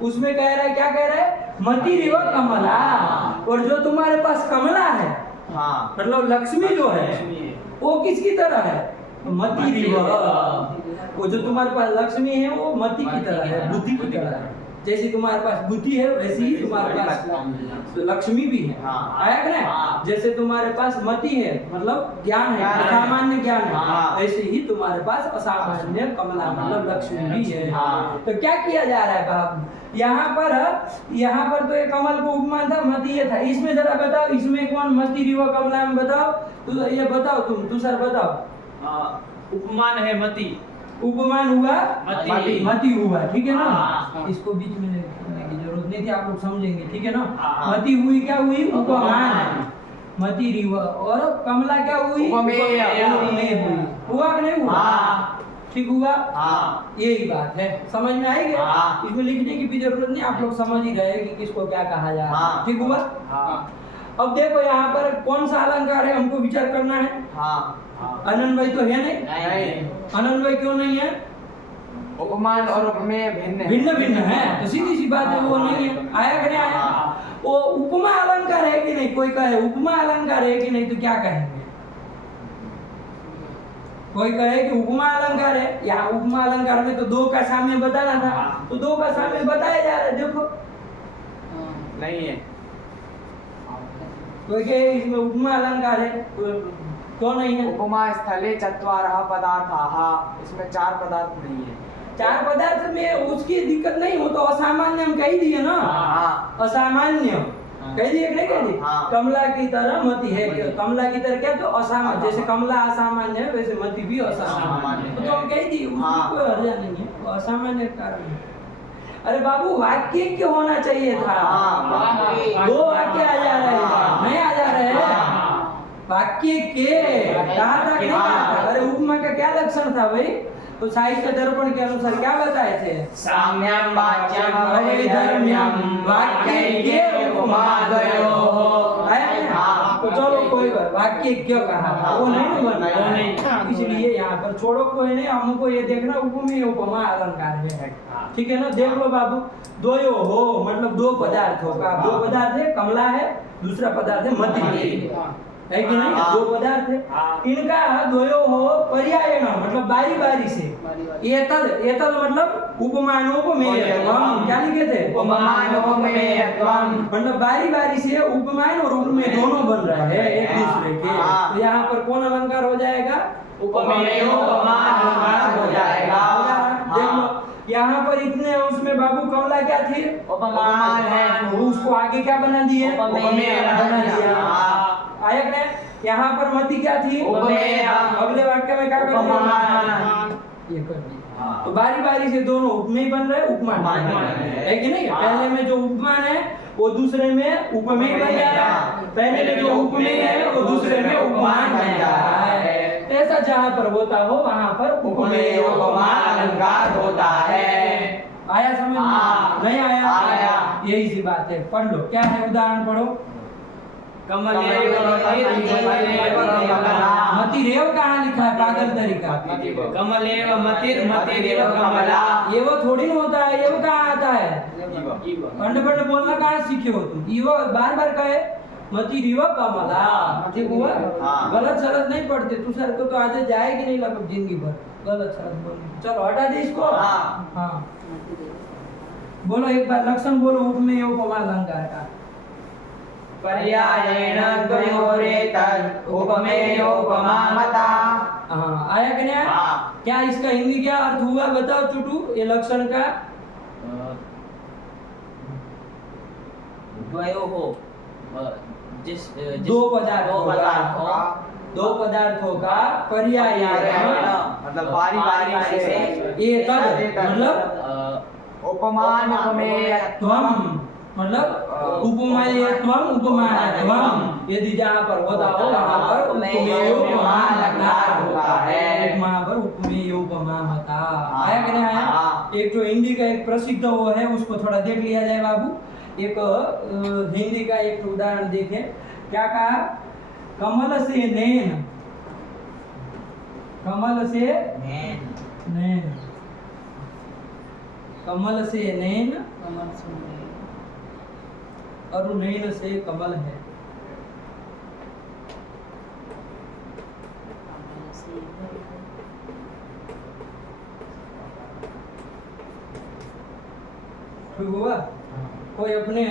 उसमें कह रहा है, क्या कह रहा है? मति रिव कमला, और जो तुम्हारे पास कमला है, हाँ। मतलब लक्ष्मी जो है, वो किसकी तरह है? मति रिव। वो जो तुम्हारे पास लक्ष्मी है वो मति की तरह है, बुद्धि की तरह है। जैसे तुम्हारे पास बुद्धि है वैसे ही तुम्हारे पास लक्ष्मी भी है। हाँ। आया कि नहीं? जैसे तुम्हारे पास मति है मतलब ज्ञान है, असामान्य ज्ञान है, हाँ। ऐसे ही तुम्हारे पास असामान्य कमला मतलब लक्ष्मी भी है। हाँ। तो क्या किया जा रहा है बाबू? यहाँ पर तो ये कमल को उपमान था, मति ये था। इसमें जरा बताओ, इसमें कौन मति रिव कमला में बताओ? तो ये बताओ तुम सर बताओ। उपमान है मति, उपमान हुआ मति। मति हुआ, ठीक है ना? हाँ। इसको बीच में लिखने की जरूरत नहीं थी, आप लोग समझेंगे, ठीक है ना? हाँ। मति हुई, क्या हुई? उपमान। मति रिव, और कमला क्या हुई? उपमेय। उपमेय हुई। हुआ कि नहीं हुआ? हाँ। ठीक हुआ। हाँ। यही बात है, समझ में आएगी? हाँ। इसमें लिखने की भी जरूरत नहीं, आप लोग समझ ही रहे कि किसको क्या कहा जा रहा है। हाँ। ठीक हुआ। हाँ। अब देखो यहाँ पर कौन सा अलंकार है, हमको विचार करना है। हाँ। अनन्वय तो है नहीं? नहीं। अनन्वय क्यों नहीं है? उपमान और उपमेय भिन्न भिन्न भिन्न है, तो सीधी सी बात है, वो नहीं है। आया कि नहीं आया? वो उपमा अलंकार है कि नहीं? कोई कहे उपमा अलंकार है कि नहीं, तो क्या कहेंगे? कोई कहे कि उपमा अलंकार है। यहाँ उपमा अलंकार में तो दो का साम्य बताना था, तो दो का साम्य बताया जा रहा है। देखो नहीं है। कोई कहे इसमें उपमा अलंकार है, क्यों नहीं है? उपमा स्थले चत्वारः पदार्थाः, इसमें 4 पदार्थ नहीं है। 4 पदार्थ में उसकी दिक्कत नहीं हो, तो असामान्य हम कह दिए ना। हाँ। असामान्य कह दिए कि नहीं कह दिए? हाँ। कमला की तरह मति है, कमला की तरह क्या? तो असामान्य, जैसे कमला असामान्य है वैसे मति भी असामान्य है, तो हम कह दिए, उसमें हाँ। कोई हर्जा नहीं है, वो असामान्य कारण है। अरे बाबू वाक्य क्यों होना चाहिए था? हाँ। दो वाक्य आ जा रहे हैं, नहीं आ जा रहे हैं? वाक्य के कहा था कि नहीं कहा था? अरे उपमा का क्या लक्षण था भाई? तो साहित्य दर्पण के अनुसार क्या बताए थे? साम्यं वाच्यं अवैधर्म्यं वाक्यज्ञे उपमादयोः। तो चलो कोई बात, वाक्यज्ञ कहा था, वो नहीं बन रहा है, इसलिए यहाँ पर छोड़ो, कोई नहीं। हमको ये देखना उपमेय उपमा अलंकार है, ठीक है ना? देख लो बाबू, द्वयो हो मतलब दो पदार्थों का, दो पदार्थ है, कमला है, दूसरा पदार्थ है मति, है कि नहीं? दो पदार्थ है, इनका द्वयो हो पर्यायेण मतलब बारी बारी से। एतद मतलब उपमानोपमेयत्वम्, क्या लिखे थे? उपमानोपमेयत्वम्, मतलब बारी बारी से उपमान और उपमेय दोनों बन रहे हैं एक दूसरे के। हाँ। तो यहाँ पर कौन अलंकार हो जाएगा? उपमेयोपमा अलंकार हो जाएगा। देख लो, यहाँ पर इतने अंश में बाबू कमला क्या थी? उपमान है। उसको आगे क्या बना दिए? उपमेय बना दिया। हाँ। आया कि नहीं? यहाँ पर मति क्या थी? उपमेय। अगले वाक्य में क्या कर दिया? उपमान। ये कर दिया। तो बारी बारी से दोनों उपमेय बन रहे, उपमान बन रहे, है कि नहीं? पहले में जो उपमान है वो दूसरे में उपमेय बन जा रहा है, पहले में जो उपमेय है वो दूसरे में उपमान बन जा रहा है। ऐसा जहाँ पर होता हो वहाँ पर उपमेय उपमान अलंकार होता है। आया समझ में? हाँ। नहीं आया? आया। यही सी बात है। पढ़ लो, क्या है उदाहरण पढ़ो। कमलेव मतिरेव कहाँ लिखा है? पागल तरीका। कमलेव मतिरेव कमला। ये वो थोड़ी ना होता है, ये वो कहाँ आता है? खंड खंड बोलना कहाँ सीखे हो तुम? ये वो बार बार कहे मतिरेव कमला, ठीक हुआ? हाँ। गलत सलत नहीं पढ़ते तू, सर को तो आदत जाएगी नहीं लगभग जिंदगी भर गलत सलत बोलने। चलो हटा दे इसको। हाँ। हाँ बोलो एक बार लक्षण बोलो उपमेय उपमा अलंकार का। पर्यायेण द्वयोरेतद् उपमेयोपमामता। हाँ आया कि नहीं? हाँ। क्या इसका हिंदी क्या अर्थ हुआ बताओ चुटू, ये लक्षण का? द्वयोः दो पदार्थों का पर्याय मतलब बारी बारी से ये तद मतलब उपमान उपमेय त्वम मतलब उपमेयत्वम उपमानत्वम, यदि जहाँ पर होता हो वहाँ पर उपमेय उपमा अलंकार होता है। वहाँ पर उपमेय उपमा होता। हाँ। आया कि नहीं आया? हाँ। एक तो हिंदी का एक प्रसिद्ध वो है, उसको थोड़ा देख लिया जाए बाबू। एक हिंदी का एक उदाहरण देखें, क्या कहा? कमल से नैन, कमल से नैन, कमल से नैन और नैन से कमल है। ठीक हुआ? कोई अपने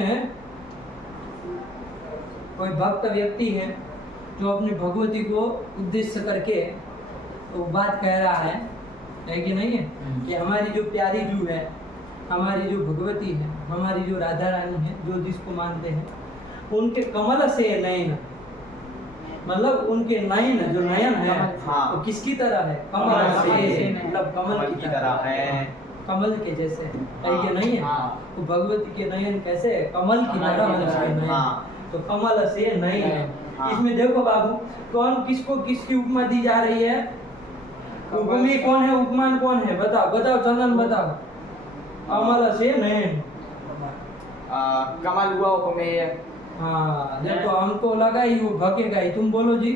कोई भक्त व्यक्ति है जो अपनी भगवती को उद्देश्य करके तो बात कह रहा है कि नहीं है? कि हमारी जो प्यारी जू है, हमारी जो भगवती है, हमारी जो राधा रानी है, जो जिसको मानते हैं, उनके कमल से नयन, मतलब उनके नयन जो नयन है हाँ। वो किसकी तरह है? कमल से, मतलब कमल की तरह है। कमल के जैसे है कि नहीं है? हाँ। तो भगवती के नयन कैसे है? कमल की तरह होने से नयन। हाँ। तो कमल से नयन। हाँ। इसमें देखो बाबू, कौन किसको किसकी उपमा दी जा रही है? उपमेय कौन है, उपमान कौन है? बताओ बताओ चंदन बताओ। कमल से नयन। कमल हुआ उपमेय। हाँ देखो हमको लगा ही वो भकेगा ही। तुम बोलो जी।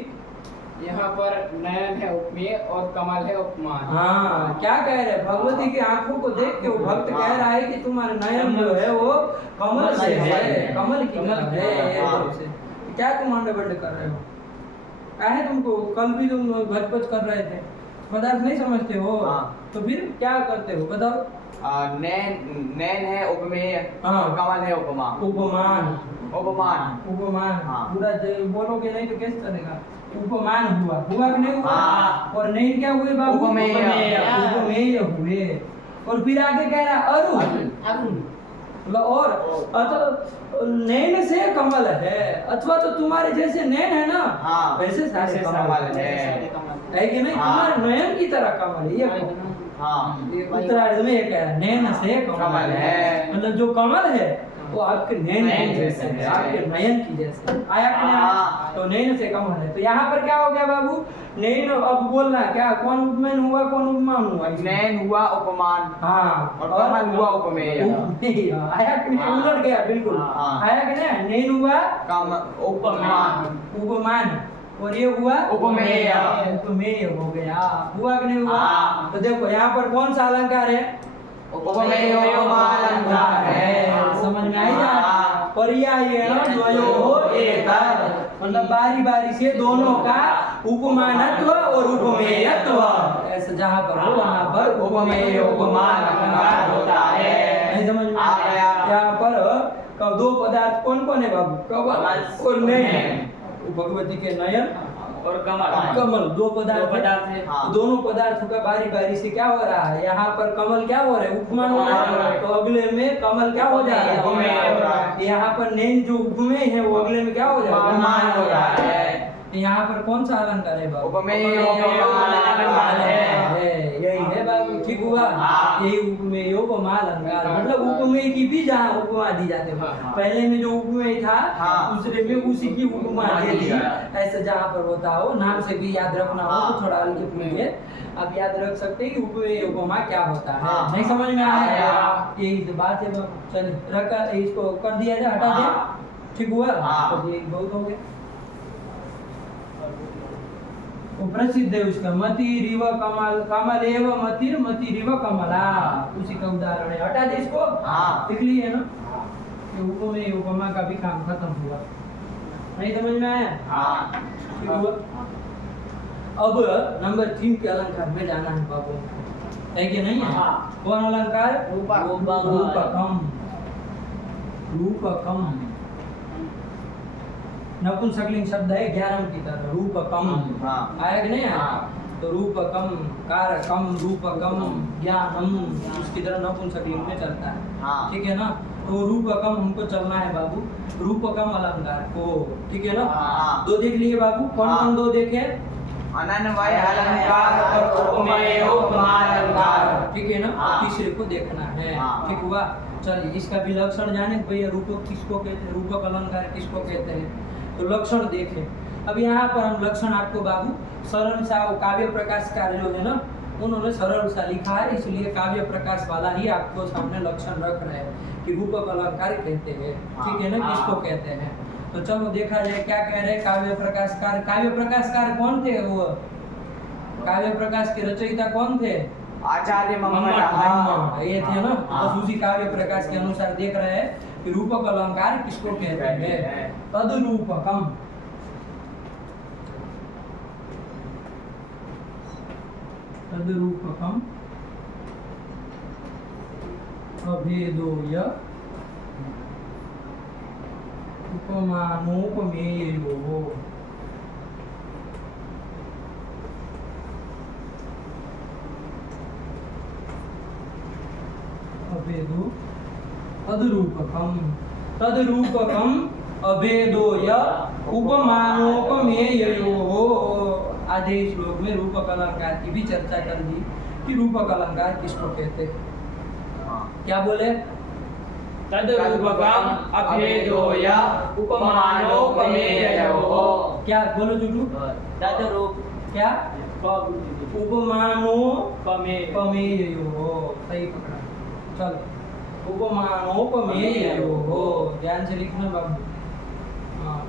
यहाँ पर नयन है उपमेय और कमल है उपमान। हाँ क्या कह रहे हैं? भगवती की आंखों को देख के वो भक्त कह रहा है कि तुम्हारा नयन जो है वो कमल से है, कमल की तरह है एकदम से। क्या तुम अंडे बंडे कर रहे हो? काहे तुमको कल भी तुम भजपज कर रहे थे, पदार्थ नहीं समझते हो? हाँ। तो फिर क्या करते हो बताओ? नैन है उपमेय हाँ। और कमल है उपमा। उपमान, उपमान। उपमान। हाँ। पूरा बोलोगे नहीं तो कैसे चलेगा? उपमान हुआ, हुआ कि नहीं हुआ? हाँ। और नैन क्या हुए बाबू? उपमेय। उपमेय हुए। और फिर आगे कह रहा अरुण, मतलब और अथवा नैन से कमल है, अथवा तो तुम्हारे जैसे नैन है ना, हाँ। वैसे सारे कमल है कि नहीं? हाँ। तुम्हारे नयन की तरह कमल है। ये हाँ। उत्तरार्ध में ये कह रहा है नैन से कमल है। मतलब जो कमल है वो आपके नैन नयन की जैसे जैसे है, है। आपके नयन की जैसे है। आया कि नहीं आया? हाँ। तो नैन से कमल है। तो यहाँ पर क्या हो गया बाबू? नैन अब बोलना क्या? कौन उपमान हुआ, कौन उपमान हुआ? नैन हुआ उपमान हाँ और कमल हुआ उपमेय। उपमेय। आया कि नहीं? उलट गया बिल्कुल। हाँ। आया कि नहीं? नैन हुआ कम उपमान। उपमान और ये हुआ उपमेय। उपमेय हो गया। हुआ कि नहीं हुआ? हाँ। तो देखो यहाँ पर कौन सा अलंकार है? उपमेय उपमान अलंकार है। समझ में आई जा? हाँ। पर्यायेण द्वयोः एतद्, मतलब बारी बारी से दोनों का उपमानत्व और उपमेयत्व, ऐसा जहाँ पर हो वहाँ पर उपमेय उपमान अलंकार होता है। नहीं समझ में आ गया। यहाँ पर दो पदार्थ कौन कौन है बाबू? कमल और नयन। भगवती के नयन और कमल कमल दो पदार्थ दो पदार्थ है। हाँ। दोनों पदार्थों का बारी बारी से क्या हो रहा है, यहाँ पर कमल क्या हो रहा है, उपमान हो रहा है, तो अगले में कमल क्या हो जाएगा, उपमेय हो रहा है। यहाँ पर नैन जो उपमेय है वो अगले में क्या हो जाएगा, उपमान हो रहा है। यहाँ पर कौन सा अलंकार है बाबू, उपमेय उपमान अलंकार है, यही है बाबू, ठीक हुआ। हाँ। यही उपमेय उपमा अलंकार, मतलब उपमेय की भी जहाँ उपमा दी जाती है, पहले में जो उपमेय था हाँ। दूसरे में उसी की उपमा दे दी, ऐसा जहाँ पर होता हो, नाम से भी याद रखना हो तो थोड़ा हल्के फुल्के आप याद रख सकते हैं कि उपमेय उपमा क्या होता है। हाँ। नहीं समझ में आया, हाँ। यही तो बात है बाबू। चलिए रखा, इसको कर दिया जाए, हटा दिया, हाँ। ठीक हुआ। हाँ। तो ये बहुत हो गया। वो प्रसिद्ध है उसका, मतिरिव कमल कमलेव मतिर मतिरिव कमला, उसी का उदाहरण है। हटा दे इसको, हाँ। लिख लिए ना, ये उपमेय उपमा का भी काम खत्म हुआ। नहीं समझ में आया, हाँ। ठीक हुआ। अब नंबर 3 के अलंकार में जाना है बाबू, है कि नहीं है? हाँ। कौन अलंकार, रूपक। रूपकम, रूपकम नपुंसकलिंग शब्द है, 11 की तरह, रूपकम, हाँ। आया कि नहीं आया? हाँ। तो रूपकम, कारकम, रूपकम, ज्ञानम, उसकी तरह नपुंसकलिंग में चलता है, हाँ। ठीक है ना। तो रूपकम हमको चलना है बाबू, रूपकम अलंकार को, ठीक है ना। हाँ। दो देख लिए बाबू, कौन हाँ। कौन दो देखे, अनन्वय अलंकार और उपमेय उपमान अलंकार, ठीक है ना। हाँ। तीसरे को देखना है, हाँ। ठीक हुआ। चलिए इसका भी लक्षण जाने भैया, रूपक किसको कहते हैं, रूपक अलंकार किसको कहते हैं, तो लक्षण देखें। अब यहाँ पर हम लक्षण आपको बाबू सरल सा, वो काव्य प्रकाशकार जो है ना, उन्होंने सरल सा लिखा है, इसलिए काव्य प्रकाश वाला ही आपको सामने लक्षण रख रहे हैं कि रूपक अलंकार कहते हैं, ठीक है ना, हाँ। किसको कहते हैं। तो चलो देखा जाए क्या कह रहे हैं काव्य प्रकाशकार। काव्य प्रकाशकार कौन थे, वो काव्य प्रकाश के रचयिता कौन थे, आचार्य ब्रह्मा, ये थे ना। बस उसी काव्य प्रकाश के अनुसार देख रहे हैं कि रूपक अलंकार किसको कहते हैं, तद्रूपकम, तद्रूपकम अभेदोय उपमानोपमेयोः, अभेदो तद्रूपकम, तद्रूपकम अभेदोय उपमानोपमेयोः। आधे श्लोक में रूपक अलंकार की भी चर्चा कर दी कि रूपक अलंकार किसको कहते हैं। क्या बोले, तद्रूपकम अभेदोय उपमानोपमेयोः। क्या बोलो जुटू, तद्रूप क्या, उपमेय उपमानोपमेयोः, सही पकड़ा। चलो उपमानोपमेयोः, ध्यान से लिखना बाबू। हाँ,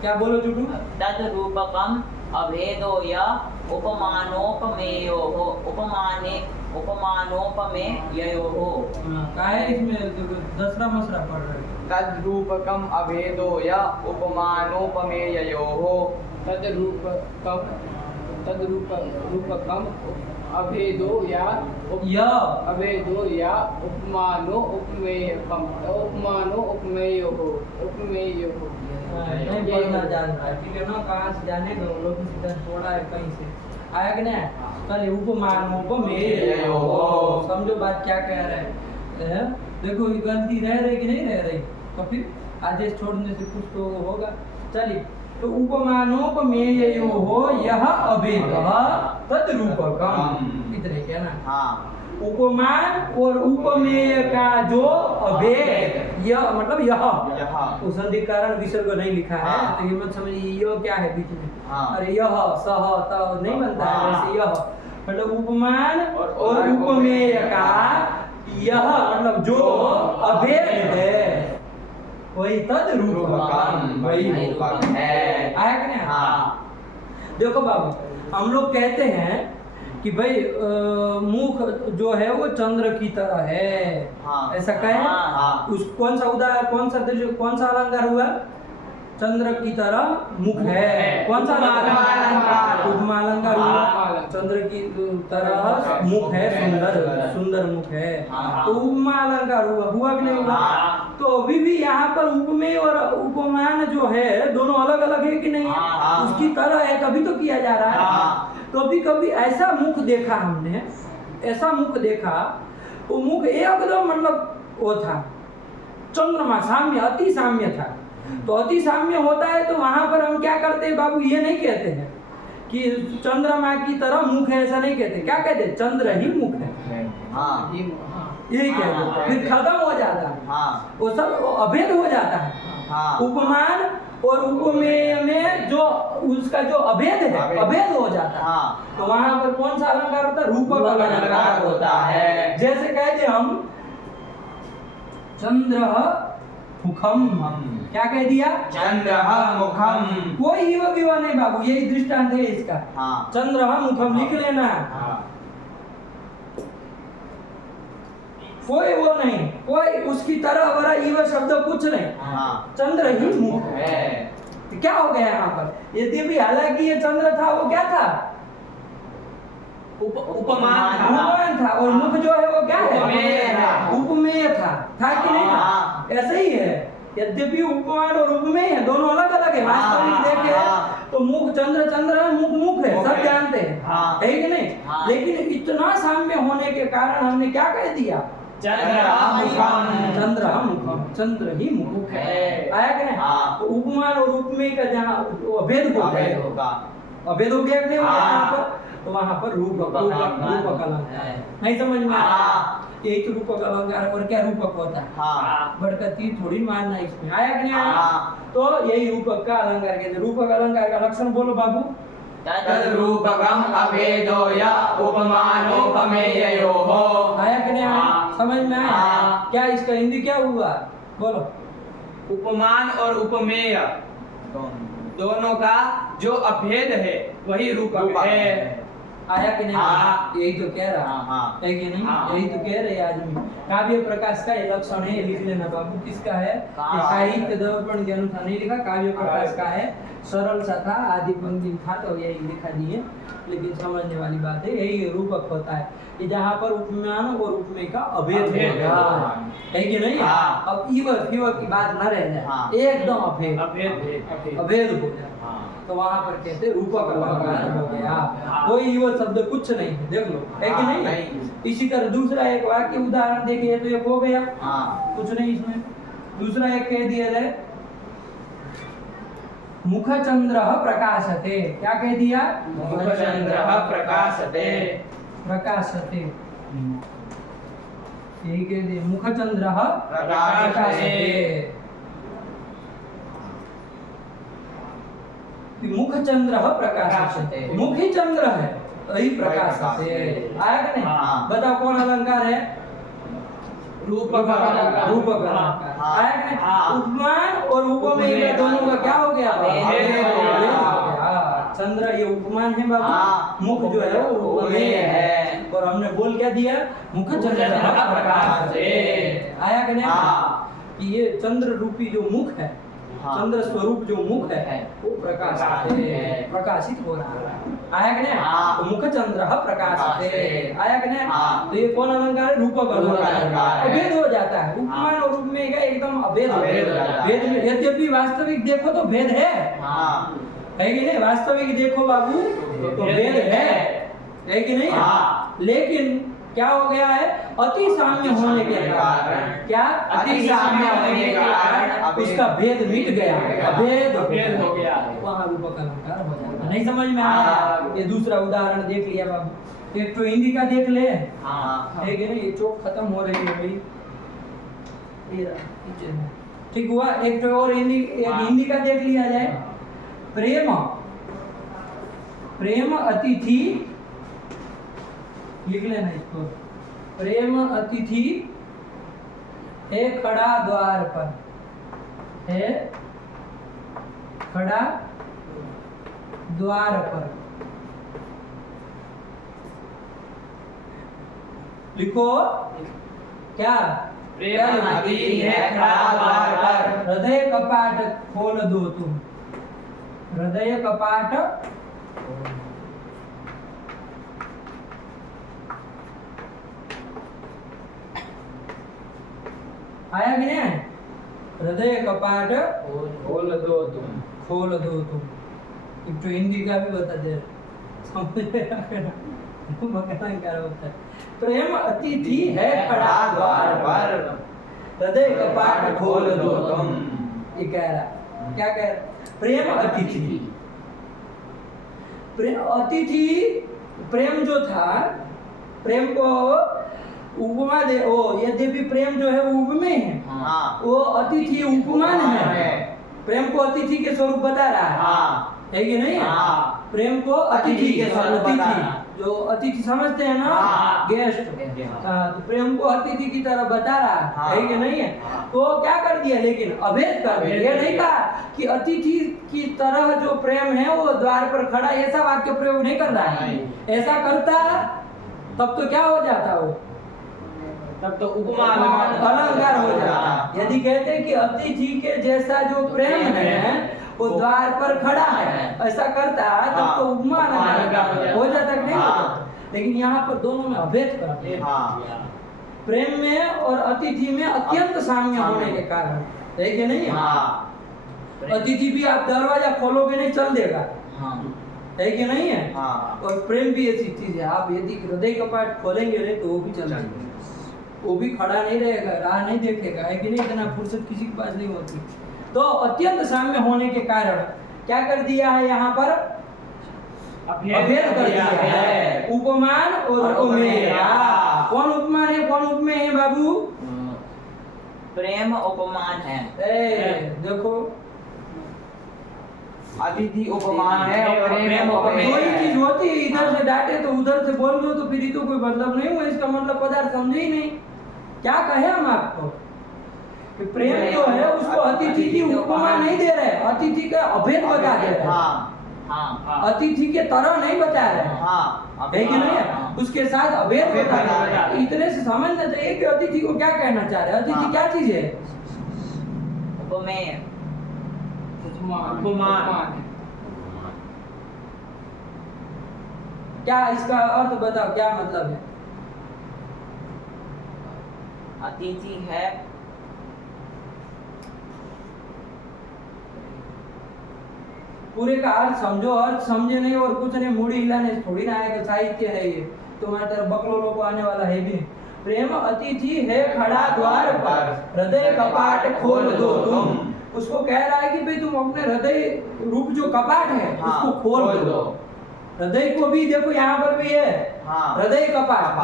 क्या बोलो जुटू, तद्रूपकम अभेदोय उपमानोपमेयोः उपमानोपमेयोः। क्या है इसमें, दसरा मसरा पढ़ रहे हैं। तद्रूपकम अभेदोय उपमानोपमेयोः। तद्रूपकम अभेदो या अभेदो या उपमानो उपमेयोः। नहीं पढ़ना जान रहा है, ठीक है ना, कहाँ से जाने दो लोग, सीधा छोड़ा है कहीं से, आया कि नहीं। चलिए उपमानोपमेयोः, समझो बात क्या कह रहे हैं। देखो ये गलती रह रही कि नहीं रह रही, तो फिर आदेश छोड़ने से कुछ तो होगा। चलिए तो उपमानोपमेयोः यह अभेदः तद्रूपकम, इतने क्या ना। हाँ। उपमान और उपमेय का जो अभेद, यह मतलब यह, उस अधिकरण विसर्ग नहीं लिखा है, हाँ। तो ये मत समझिए यह क्या है बीच में। हाँ। अरे यह सह त नहीं बनता है, हाँ। वैसे यह मतलब उपमान और उपमेय का यह मतलब जो अभेद है वही तद्रूपकम, वही रूपक है। आया कि नहीं। हाँ। देखो बाबू, हम लोग कहते हैं कि भाई मुख जो है वो चंद्र की तरह है, हाँ। ऐसा कहें। हाँ। उस कौन सा उदाहरण, कौन सा अलंकार हुआ, चंद्र की तरह मुख है, कौन सा अलंकार, उपमा अलंकार हुआ। चंद्र की तरह मुख है, सुंदर सुंदर मुख है, हाँ। तो उपमा अलंकार हुआ, हुआ कि नहीं हुआ। हाँ। तो अभी भी यहाँ पर उपमेय और उपमान जो है दोनों अलग अलग है कि नहीं है? हाँ। उसकी तरह है तभी तो किया जा रहा है। हाँ। कभी कभी ऐसा मुख देखा हमने, ऐसा मुख देखा, वो मुख एकदम मतलब वो था चंद्रमा साम्य, अति साम्य था। तो अति साम्य होता है तो वहां पर हम क्या करते हैं बाबू, ये नहीं कहते हैं कि चंद्रमा की तरह मुख है, ऐसा नहीं कहते। क्या कहते हैं? चंद्र ही मुख है, हाँ यही कहते हैं। हाँ। फिर खत्म हो जाता है, हाँ वो सब वो अभेद हो जाता है। हाँ उपमान और उपमेय में जो उसका जो अभेद है, अभेद। अभेद हो जाता है। हाँ। तो वहां पर कौन सा अलंकार होता है? रूपक अलंकार होता है। जैसे कहते हम चंद्र मुखम, क्या कह दिया? चंद्र मुखम। कोई युवा विवा नहीं बाबू, यही दृष्टांत है इसका। हाँ चंद्र मुखम लिख लेना, हाँ कोई वो नहीं, कोई उसकी तरह वरा युवा शब्द कुछ नहीं, हाँ चंद्र ही मुख है। है। तो क्या हो गया यहाँ पर? यद्यपि हालांकि ये चंद्र था, वो क्या था? उपमान था। उपमान था, और मुख जो है वो क्या उपमेय है? था। उपमेय था कि नहीं था? हाँ। ऐसे ही है, यद्यपि उपमान और उपमेय है, दोनों अलग अलग है। वास्तविक हाँ, देखे हाँ। तो मुख चंद्र चंद्र है, मुख मुख है, मुख सब है। जानते हैं, हाँ। है कि नहीं? हाँ। लेकिन इतना साम्य होने के कारण हमने क्या कह दिया? चंद्र मुखम। चंद्र मुखम, चंद्र ही मुख है। आया कि नहीं? हाँ। तो उपमान और उपमेय का जहाँ अभेद हो अभेद जाएगा, होगा। अभेद हो गया कि नहीं हो गया हाँ। यहाँ पर? तो वहाँ पर रूपक अलंकार है। नहीं समझ में आया? हाँ। यही तो रूपक अलंकार है, और क्या रूपक होता है? हाँ बड़कती थोड़ी मानना इसमें, आया कि नहीं आया? हाँ। तो यही रूपक का अलंकार कहते हैं। रूपक अलंकार का लक्षण बोलो बाबू। तद्रूपकम अभेदो या उपमानोपमेययोः। आया कि नहीं आया? हाँ। समझ में आया? हाँ। क्या इसका हिंदी क्या हुआ? बोलो। उपमान और उपमेय दोनों का जो अभेद है वही रूपक है। आया कि नहीं? हाँ। यही तो कह रहा हाँ। है कि नहीं? हाँ। यही तो कह रहे आदमी। काव्य प्रकाश का ये लक्षण है, लिख लेना बाबू। किसका है? हाँ। ये साहित्य दर्पण के अनुसार नहीं लिखा, काव्य प्रकाश का है। सरल सा था, आदि पंक्ति था तो यही लिखा दिए, लेकिन समझने वाली बात है, यही रूपक होता है कि जहाँ पर उपमान और उपमेय का अभेद अभेद हो हाँ। है कि नहीं? हाँ। अब इवर फीवर की बात न रह जाए, हाँ। एकदम अभेद अभेद अभेद हो जाए, हाँ। तो वहां पर कहते हैं रूपक अलंकार हो गया। हाँ। कोई युवा शब्द कुछ नहीं है, देख लो, है कि हाँ, नहीं? नहीं। इसी तरह दूसरा एक वाक्य उदाहरण देखिए तो एक हो गया, हाँ। कुछ नहीं इसमें। दूसरा एक कह दिया जाए, मुखचंद्र प्रकाशते। क्या कह दिया? मुखचंद्रः प्रकाशते। प्रकाशते, यही कह दिया, मुखचंद्र प्रकाशते। मुखचंद्र प्रकाशते, मुख ही चंद्र है, वही प्रकाशते। आया कि नहीं? हाँ। बताओ कौन अलंकार है? रूपक अलंकार। रूपक अलंकार। हाँ। आया कि नहीं? हाँ। उपमान और उपमेय का दोनों का क्या हो गया? अभेद हो गया। चंद्र ये उपमान है बाबू, हाँ। मुख जो है वो उपमेय है। और हमने बोल क्या दिया? मुख चंद्र प्रकाशते। आया कि नहीं? हाँ। कि ये चंद्र रूपी जो मुख है, हाँ। चंद्र स्वरूप जो मुख है वो प्रकाशित है। प्रकाशित हो रहा है। आया कि नहीं? हाँ। तो मुख चंद्र प्रकाशते। प्रकाशते। आया कि नहीं? हाँ। तो ये कौन अलंकार है? रूपक अलंकार अलंकार है। अभेद हो जाता है, उपमान और उपमेय का एकदम अभेद हो अभेद हो जाता जाता है। है। भेद में यद्यपि वास्तविक देखो तो भेद है हाँ। कि नहीं? वास्तविक देखो बाबू तो भेद है कि नहीं? हाँ। लेकिन क्या हो गया है? अति साम्य होने के कारण, क्या? अति साम्य होने के कारण उसका भेद मिट गया, अभेद अभेद हो गया। वहाँ रूपक अलंकार हो जाता। नहीं समझ में आया? हाँ। ये दूसरा उदाहरण देख लिया बाबू। एक तो हिंदी का देख ले, हाँ। है कि नहीं? ये चौक खत्म हो रही है भाई, ये रहा, नीचे में। ठीक हुआ। एक तो और हिंदी, एक हिंदी का देख लिया जाए। प्रेम, प्रेम अतिथि, लिख लेना इसको। प्रेम अतिथि है खड़ा द्वार पर, है खड़ा द्वार पर। लिखो क्या? प्रेम अतिथि है खड़ा द्वार पर। हृदय कपाट खोल दो तुम, हृदय कपाट आया कि नहीं? हृदय कपाट खोल दो तुम। खोल दो तुम। एक तो हिंदी का भी बता दे, समझ में आ गया? अलंकार होता है। प्रेम अतिथि है खड़ा द्वार पर, हृदय कपाट खोल दो तुम। ये कह रहा, क्या कह रहा? प्रेम अतिथि, प्रेम अतिथि, प्रेम जो था, प्रेम को उपमा दे, ओ यद्यपि प्रेम जो है वो उपमेय है, हाँ। वो अतिथि उपमान है। प्रेम को अतिथि के स्वरूप बता रहा है, हाँ। है कि नहीं? हाँ। प्रेम को अतिथि के स्वरूप बता रहा है। जो अतिथि समझते हैं ना, हाँ। गेस्ट, तो प्रेम को अतिथि की तरह बता रहा है कि नहीं है? तो क्या कर दिया, लेकिन अभेद कर दिया। ये नहीं कहा कि अतिथि की तरह जो प्रेम है वो द्वार पर खड़ा, ऐसा वाक्य प्रयोग नहीं कर रहा है। ऐसा करता तब तो क्या हो जाता वो, तब तो उपमा अलंकार हो जाता। यदि कहते कि अतिथि के जैसा जो प्रेम है वो द्वार पर खड़ा है, ऐसा करता तब तो उपमा अलंकार हो जाता कि नहीं हो जाता? लेकिन यहाँ पर दोनों में अभेद करते हैं। हाँ। प्रेम में और अतिथि में अत्यंत साम्य होने के कारण, है कि नहीं? हाँ। अतिथि भी आप दरवाजा खोलोगे नहीं चल देगा, है कि नहीं है? हाँ। और प्रेम भी ऐसी चीज है, आप यदि हृदय कपाट खोलेंगे नहीं तो वो भी चल जाएगा, वो भी खड़ा नहीं रहेगा, राह नहीं देखेगा, है कि नहीं? इतना फुर्सत किसी के पास नहीं होती। तो अत्यंत साम्य होने के कारण क्या कर दिया है यहाँ पर? अभेद कर दिया है, उपमान और उपमेय। कौन उपमान है, कौन उपमेय है बाबू? प्रेम उपमान है। देखो अतिथि उपमान है और प्रेम उपमेय कोई है। चीज होती है, इधर से डांटे तो उधर से बोल दो, तो फिर ये तो कोई मतलब नहीं हुआ, इसका मतलब पदार्थ समझे ही नहीं। क्या कहे हम आपको कि प्रेम जो है उसको अतिथि की उपमा नहीं दे रहे, अतिथि का अभेद बता दे रहे, हाँ। अतिथि के तरह नहीं बता रहे, हाँ। है कि नहीं है? उसके साथ अभेद बता रहे हैं। इतने से समझना चाहिए कि अतिथि को क्या कहना चाह रहे हैं। अतिथि क्या चीज है? उपमेय। उपमान। क्या इसका अर्थ बताओ, क्या मतलब है? अतिथि है, पूरे का अर्थ समझो, अर्थ समझे नहीं और कुछ नहीं, मुड़ी हिलाने से थोड़ी ना आएगा। साहित्य है ये, तुम्हारे तरफ बकलोलों को आने वाला है भी नहीं। प्रेम अतिथि है खड़ा द्वार पर, हृदय कपाट खोल दो तुम। उसको कह रहा है कि भाई तुम अपने हृदय रूप जो कपाट है उसको खोल दो। हृदय को भी देखो यहाँ पर भी है हृदय कपाट,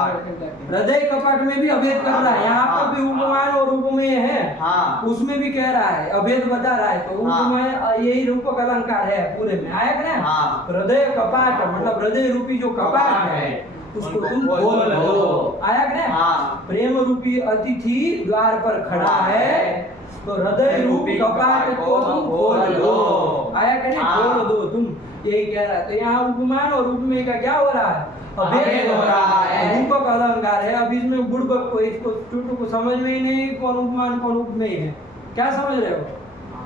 हृदय कपाट में भी अभेद कर रहा है। यहाँ पर भी उपमान और उपमेय है, उसमें भी कह रहा है, अभेद बता रहा है। तो उपमेय यही रूपक अलंकार है पूरे में, आया कि ना? हृदय कपाट मतलब हृदय रूपी जो कपाट है उसको तुम खोल दो, आया कि ना? प्रेम रूपी अतिथि द्वार पर खड़ा है तो हृदय रूपी कपाट को तुम खोल दो, आया कि नहीं? खोल दो तुम, यही कह रहा है। तो यहाँ उपमान और उपमेय का क्या हो रहा है? अभेद हो रहा है, रूपक अलंकार है। अब इसमें बुड़बक को, इसको टूटू को समझ में ही नहीं कौन उपमान कौन उपमेय है। क्या समझ रहे हो?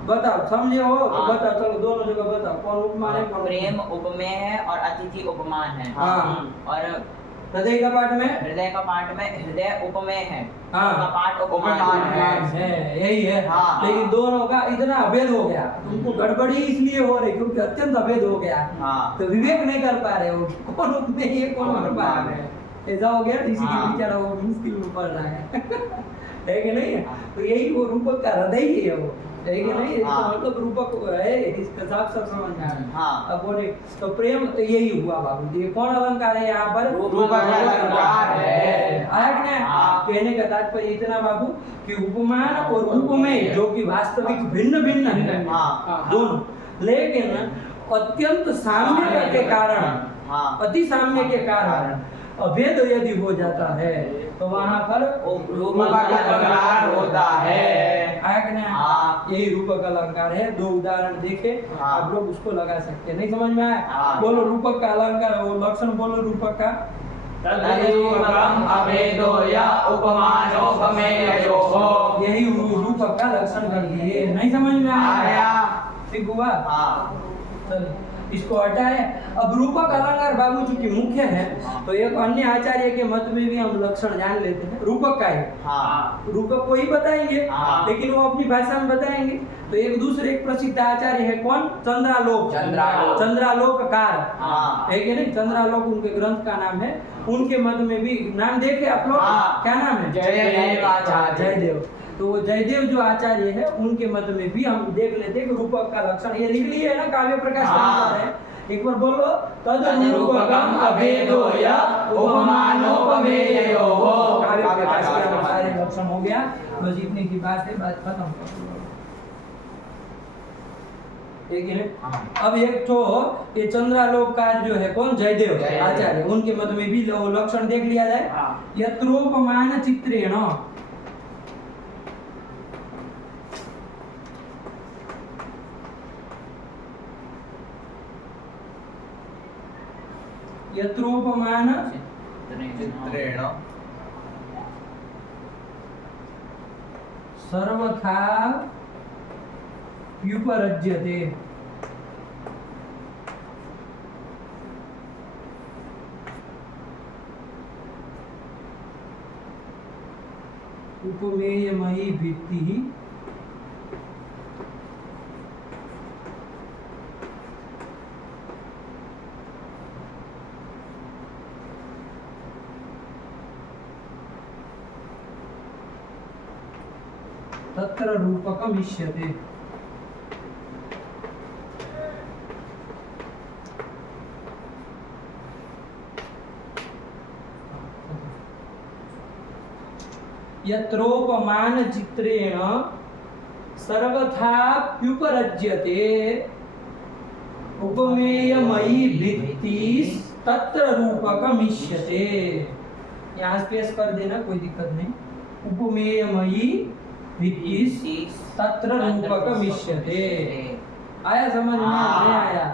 बताओ, समझे हो तो बताओ, चलो दोनों जगह बताओ कौन उपमान है कौन प्रेम उपमेय है और अतिथि उपमान है। और हृदय कपाट में, हृदय कपाट में हृदय उपमेय है, कपाट उपमान उपमान है। यही है। लेकिन दोनों का इतना अभेद हो गया, तुमको गड़बड़ी इसलिए हो रही क्योंकि अत्यंत अभेद हो गया, तो विवेक नहीं कर पा रहे हो कौन उपमेय है कौन उपमान है। ऐसा हो गया, इसीलिए बेचारा वो मुश्किल में पड़ रहा है कि नहीं? तो यही वो रूपक का हृदय ही है वो, है कि नहीं? इसका मतलब रूपक है, इसका साफ साफ समझ में आ रहा है। अब बोले तो प्रेम तो यही हुआ बाबू। ये कौन अलंकार है यहाँ पर? रूपक अलंकार है। आया कि नहीं? कहने का तात्पर्य इतना बाबू कि उपमान और उपमेय जो कि वास्तविक भिन्न भिन्न है दोनों, लेकिन अत्यंत साम्य के कारण, अति साम्य के कारण अभेद यदि हो जाता है तो वहाँ पर रूपक अलंकार होता है। आया कि नहीं? यही रूपक अलंकार है। दो उदाहरण देखे, आप लोग उसको लगा सकते हैं। नहीं समझ में आया? बोलो रूपक का अलंकार, वो लक्षण बोलो रूपक का। तद्रूपकम् अभेदो या उपमानोपमेयोः। यही रूपक का लक्षण कर दिए। नहीं समझ में आया? ठीक हुआ? चलो इसको हटाए। अब रूपक अलंकार बाबू चूंकि मुख्य है तो एक अन्य आचार्य के मत में भी हम लक्षण जान लेते हैं। रूपक का है, हाँ रूपक को ही बताएंगे हाँ। लेकिन वो अपनी भाषा में बताएंगे। तो एक दूसरे एक प्रसिद्ध आचार्य है कौन? चंद्रालोक। चंद्रालोक। चंद्रालोककार हाँ। है कि नहीं? चंद्रालोक उनके ग्रंथ का नाम है। उनके मत में भी नाम देखे आप लोग? हाँ। क्या नाम है? जयदेव आचार्य। जयदेव। तो वो जयदेव जो आचार्य है उनके मत में भी हम देख लेते हैं कि रूपक का लक्षण ये लिख लिए है ना, काव्य प्रकाश का हाँ। है। एक बार बोलो, तद तद्रूपकम् अभेदो य उपमानोपमेयो। काव्य प्रकाश के अनुसार ये लक्षण हो गया। बस इतनी की बात है, बात खत्म कर दो। ठीक है। अब एक तो ये चंद्रालोककार जो है कौन? जयदेव आचार्य, उनके मत में भी लक्षण देख लिया जाए। यत्रोपमान चित्रेण, यत्रोपमान चित्रेण सर्वथा व्युपरज्यते। उपमेयमयी भित्तिः तत्र रूपकम् इष्यते। यत्रोपमान चित्रेण सर्वथा व्युपरज्यते उपमेयमयी भित्तिः तत्र रूपकम् इष्यते। यहाँ स्पेस कर देना, कोई दिक्कत नहीं। उपमेयमयी भित्तिः तत्र रूपकम् इष्यते। आया समझ में? नहीं आया?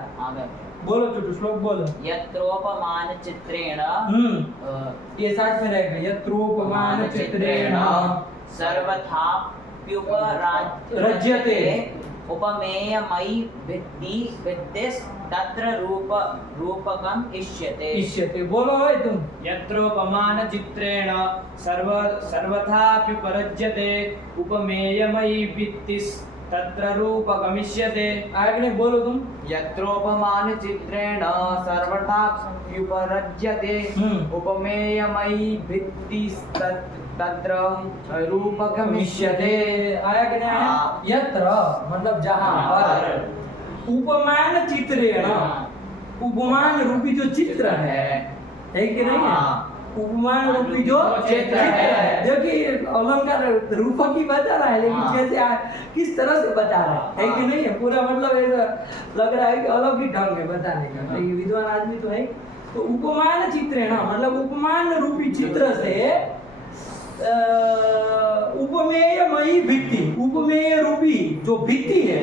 बोलो चुटू, श्लोक बोलो। यत्रोपमान चित्रेण ये साथ में रहेगा। यत्रोपमान चित्रेण सर्वथा रज्यते उपमेयमयी भित्तिस् तत्र रूपकम् इष्यते। इष्यते। बोलो भाई तुम। यत्रोपमान चित्रेण सर्वथाप्युपरज्यते उपमेयमयी भित्तिस् तत्र रूपकमिष्यते। आगे बोलो तुम। यत्रोपमान चित्रेण सर्वथा व्युपरज्यते उपमेयमयी भित्तिस्तत्र रूपकमिष्यते। आया कि नहीं आया? यत्र मतलब जहाँ पर, उपमान चित्रेण, उपमान रूपी जो चित्र है कि नहीं है? उपमान रूपी जो चित्र है। देखिए अलंकार रूपक ही बता रहा है लेकिन कैसे किस तरह से बता रहा है कि नहीं है? पूरा मतलब ऐसा लग रहा है कि अलग ही ढंग है बताने का। तो ये विद्वान आदमी तो है। तो उपमान चित्रेण मतलब उपमान रूपी चित्र से उपमेयमयी भित्ति, उपमेय रूपी जो भित्ति है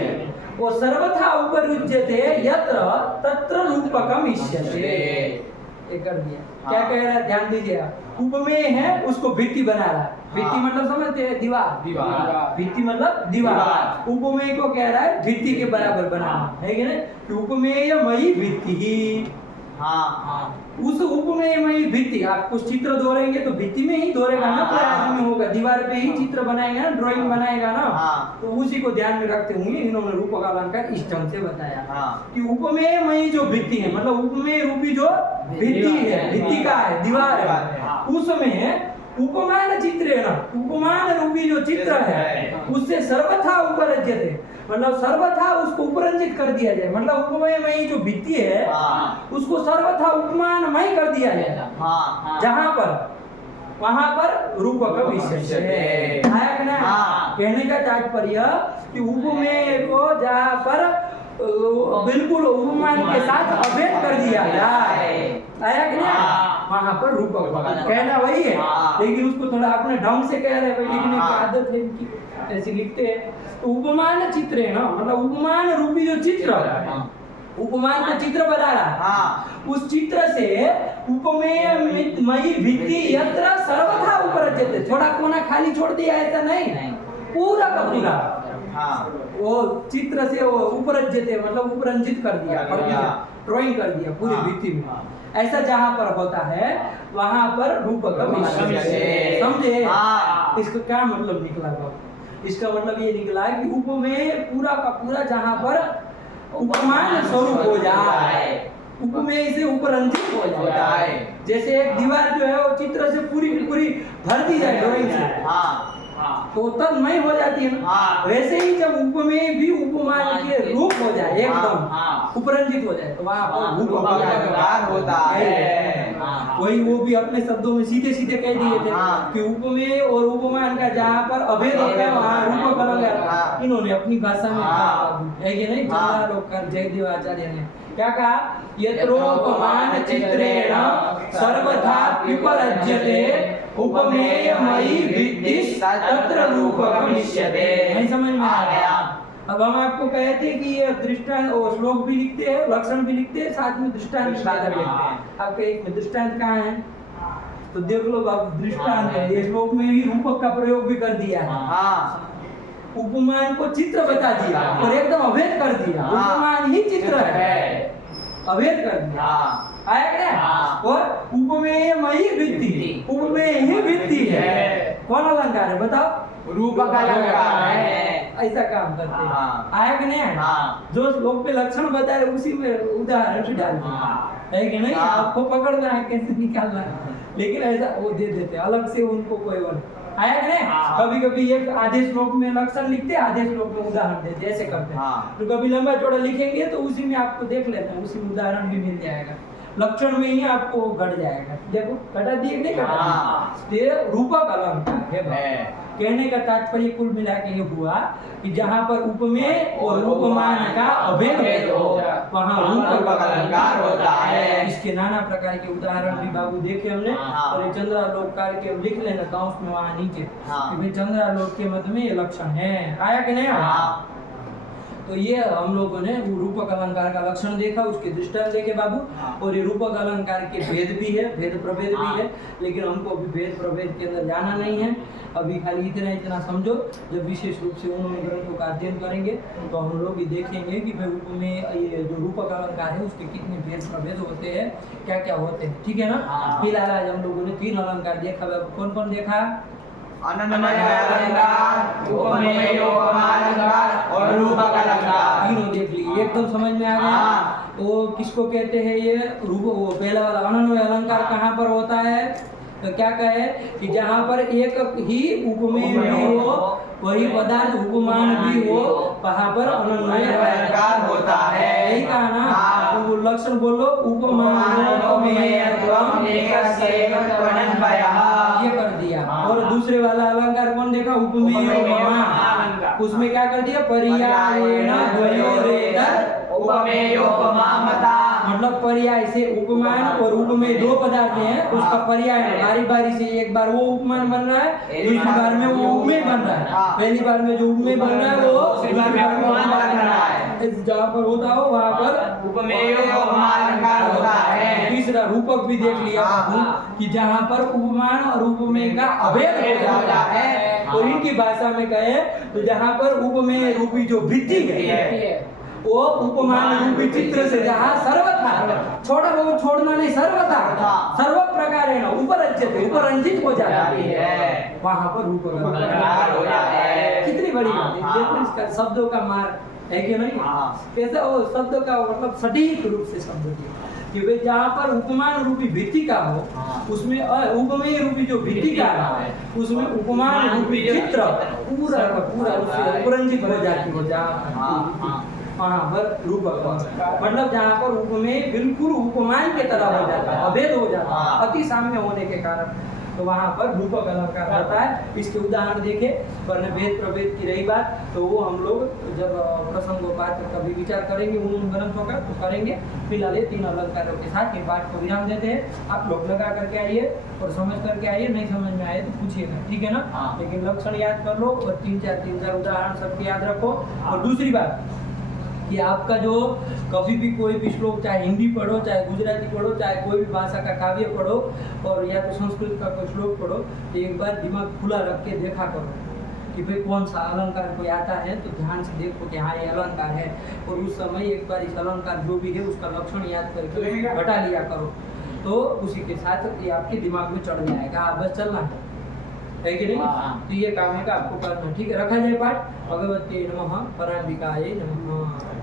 वो सर्वथा उपरुज्यते यत्र तत्र रूपकम् इष्यते। ये कर दिया। क्या कह रहा है? ध्यान दीजिए। उपमेय है उसको भित्ति बना रहा है। भित्ति मतलब समझते हैं? दीवार। भित्ति मतलब दीवार। उपमेय को कह रहा है भित्ति के बराबर बनाना है कि नहीं? उपमेयमयी भित्ति। उस उपमेयमयी भित्ति, आप कुछ चित्र दोहरेंगे तो भित्ति में ही दोहरेगा ना, पूरा आदमी होगा। दीवार पे ही चित्र बनाएगा ना, ड्राइंग बनाएगा ना। तो उसी को ध्यान में रखते हुए इन्होंने रूपक अलंकार इस ढंग से बताया कि उपमेयमयी जो भित्ति है मतलब उपमेय रूपी जो भित्ति है, भित्ति का है, दीवार है, उसमें उपमान चित्रेण, उपमान रूपी जो चित्र है उससे सर्वथा उपरज्यते मतलब सर्वथा उसको उपरंजित कर दिया जाए। मतलब उपमेयमयी जो भित्ति है उसको सर्वथा उपमानमय कर दिया जाए। जहाँ पर वहां पर रूपकम् इष्यते। कहने का तात्पर्य कि उपमेय को जहाँ पर बिल्कुल उपमान के साथ अभेद कर दिया जाए, आया कि नहीं? वहां पर रूपक कहना वही है लेकिन उसको थोड़ा अपने ढंग से कह रहे हैं। लिखने की आदत है इनकी, ऐसे लिखते हैं। तो उपमान चित्रेण मतलब उपमान रूपी जो चित्र, उपमान का चित्र बना रहा, उस चित्र से उपमेयमयी भित्ति यत्र सर्वथा उपरज्यते। थोड़ा कोना खाली छोड़ दिया ऐसा नहीं, पूरा का पूरा हाँ वो चित्र से वो उपरज्यते मतलब उपरंजित कर दिया, ड्राइंग कर दिया पूरी भित्ति में। ऐसा जहाँ पर होता है वहाँ पर रूपकमिष्यते, समझे? इसका क्या मतलब निकला बाबू? इसका मतलब ये निकला कि उप में पूरा का पूरा जहाँ पर उपमान स्वरूप हो जाए, उपमेय से उपरंजित हो जाए। जैसे एक दीवार जो है वो चित्र से पूरी की पूरी भर दी जाए ड्राइंग से, तो तन्मय हो जाती है ना। वैसे ही जब उपमेय भी उपमान के रूप हो जाए, एकदम उपरंजित हो जाए, तो वहाँ पर रूप अलंकार होता है। वही वो भी अपने शब्दों में सीधे सीधे कह दिए थे कि उपमेय और उपमान का जहाँ पर अभेद होता है वहाँ रूप अलंकार। इन्होंने अपनी भाषा में कहा है कि नहीं, चंद्रालोककार जयदेव आचार्य ने क्या कहा? यत्रोपमान चित्रेण सर्वथा विपरज्यते उपमेयमयी भित्तिः तत्र रूपकमिष्यते। नहीं समझ में आ गया? अब हम आपको कहे थे कि ये दृष्टांत और श्लोक भी लिखते हैं, लक्षण भी लिखते हैं, साथ में दृष्टांत भी लिखते हैं। आपके एक में दृष्टांत कहाँ है? तो देख लो अब दृष्टांत है, ये श्लोक में भी रूपक का प्रयोग भी कर दिया है। उपमान को चित्र बता दिया और एकदम अभेद कर दिया। उपमान ही चित्र है, अभेद कर दिया। आया क्या? और उपमेयमयी भित्ति, उपमेय ही भित्ति है। कौन अलंकार है बताओ? रूपक अलंकार है। ऐसा काम करते हैं। आया कि नहीं? जो श्लोक पे लक्षण बता रहे उसी में उदाहरण भी डाल दिया है कि नहीं? आपको पकड़ना है कैसे निकालना है, लेकिन ऐसा वो दे देते अलग से उनको कोई और। आया कि नहीं? कभी कभी एक आधे श्लोक में लक्षण लिखते, आधे श्लोक में उदाहरण देते, ऐसे करते हैं। तो कभी लंबा चौड़ा लिखेंगे तो उसी में आपको देख लेते हैं, उसी में उदाहरण भी मिल जाएगा, लक्षण में ही आपको घट जाएगा। देखो घटा दिए नहीं घटा, ये रूपक अलंकार है भाई। कहने का तात्पर्य कुल मिला के ये हुआ कि जहाँ पर उपमेय और उपमान का अभेद हो वहाँ रूपक अलंकार होता है। इसके नाना प्रकार के उदाहरण भी बाबू देखे हमने। और ये चंद्रालोककार के लिख लेना काउंस में वहाँ नीचे कि भाई चंद्रालोक के मध्य में ये लक्षण है। आया कि नहीं? तो ये हम लोगों ने रूपक अलंकार का लक्षण देखा, उसके दृष्टांत देखे बाबू। और ये रूपक अलंकार के भेद भी है, भेद प्रभेद भी है, लेकिन हमको अभी भेद प्रभेद के अंदर जाना नहीं है। अभी खाली इतना समझो, जब विशेष रूप से उन ग्रंथों का अध्ययन करेंगे तो हम लोग ये देखेंगे कि भाई उप में ये जो रूपक अलंकार है उसके कितने भेद प्रभेद होते हैं, क्या क्या होते हैं। ठीक है ना? फिलहाल आज हम लोगों ने 3 अलंकार देखा। कौन कौन देखा? अनन्वय अलंकार, उपमेय उपमान अलंकार और रूपक अलंकार। तीनों देख लिए, एकदम समझ में आ गया। तो किसको कहते हैं ये रूप? वो पहला वाला अनन्वय अलंकार कहाँ पर होता है? तो क्या कहे कि जहाँ पर एक ही उपमेय भी हो, वही पदार्थ उपमान भी हो, वहाँ पर अनन्वय अलंकार होता है। यही कहा ना? तो लक्षण बोलो, उपमान ये कर दिया। और दूसरे वाला अलंकार कौन देखा? उपमेय उपमा। उसमें क्या कर दिया? पर्यायेण द्वयोरेतर उपमेयोपमामता, मतलब पर्याय से उपमान और उपमेय 2 पदार्थ हैं, उसका पर्याय बारी बारी से एक बार वो उपमान बन रहा है, दूसरी बार में वो उपमेय बन रहा है। पहली बार में जो उपमेय बन रहा है वो दूसरी बार में उपमान बन रहा है। जहाँ पर होता हो वहाँ पर उपमेयोपमान अलंकार होता है। तीसरा रूपक भी देख लिया कि जहाँ पर उपमान और उपमेय का अभेद हो जाता है, तो इनकी भाषा में कहे तो जहाँ पर उपमेय रूपी जो भित्ति है वो उपमान रूपी चित्र से जहाँ सर्वथा छोटा बहुत छोड़ना नहीं, सर्वथा सर्व प्रकार है ना उपरज्यते उपरंजित हो जाती है, वहाँ पर रूप अलंकार होता है। कितनी बड़ी बात है। देखो इसका शब्दों का मार है कि नहीं? कैसे वो शब्दों का मतलब सटीक रूप से शब्द दिया कि भाई जहाँ पर उपमान रूपी भित्ति का हो उसमें उपमेय रूपी जो भित्ति का है उसमें उपमान रूपी चित्र पूरा का पूरा उससे उपरंजित हो जाती है। जहाँ वहाँ पर रूप मतलब जहाँ पर उपमेय बिल्कुल उपमान के तरह हो जाता है, अभेद हो जाता है अति साम्य होने के कारण, तो वहाँ पर रूपक अलंकार होता है। इसके उदाहरण देखे। वरना भेद प्रभेद की रही बात तो वो हम लोग जब प्रसंगोपात कभी विचार करेंगे उन ग्रंथों का तो करेंगे। फिलहाल ये 3 अलंकारों के साथ ये पाठ को विराम देते हैं। आप लोग लगा करके आइए और समझ करके आइए, नहीं समझ में आए तो पूछिएगा, ठीक है ना? लेकिन लक्षण याद कर लो और 3-4 उदाहरण सबके याद रखो। और दूसरी बात कि आपका जो कभी भी कोई भी श्लोक, चाहे हिंदी पढ़ो, चाहे गुजराती पढ़ो, चाहे कोई भी भाषा का काव्य पढ़ो और या तो संस्कृत का कोई श्लोक पढ़ो, तो एक बार दिमाग खुला रख के देखा करो कि भाई कौन सा अलंकार कोई आता है तो ध्यान से देखो कि हाँ ये अलंकार है, और उस समय एक बार इस अलंकार जो भी है उसका लक्षण याद करके हटा लिया करो, तो उसी के साथ ये आपके दिमाग में चढ़ जाएगा। बस चलना है कि नहीं? हाँ। तो ये काम है का आपको करना। ठीक है, रखा जाए पाठ। भगवती नमः, परांबिकायै नमः।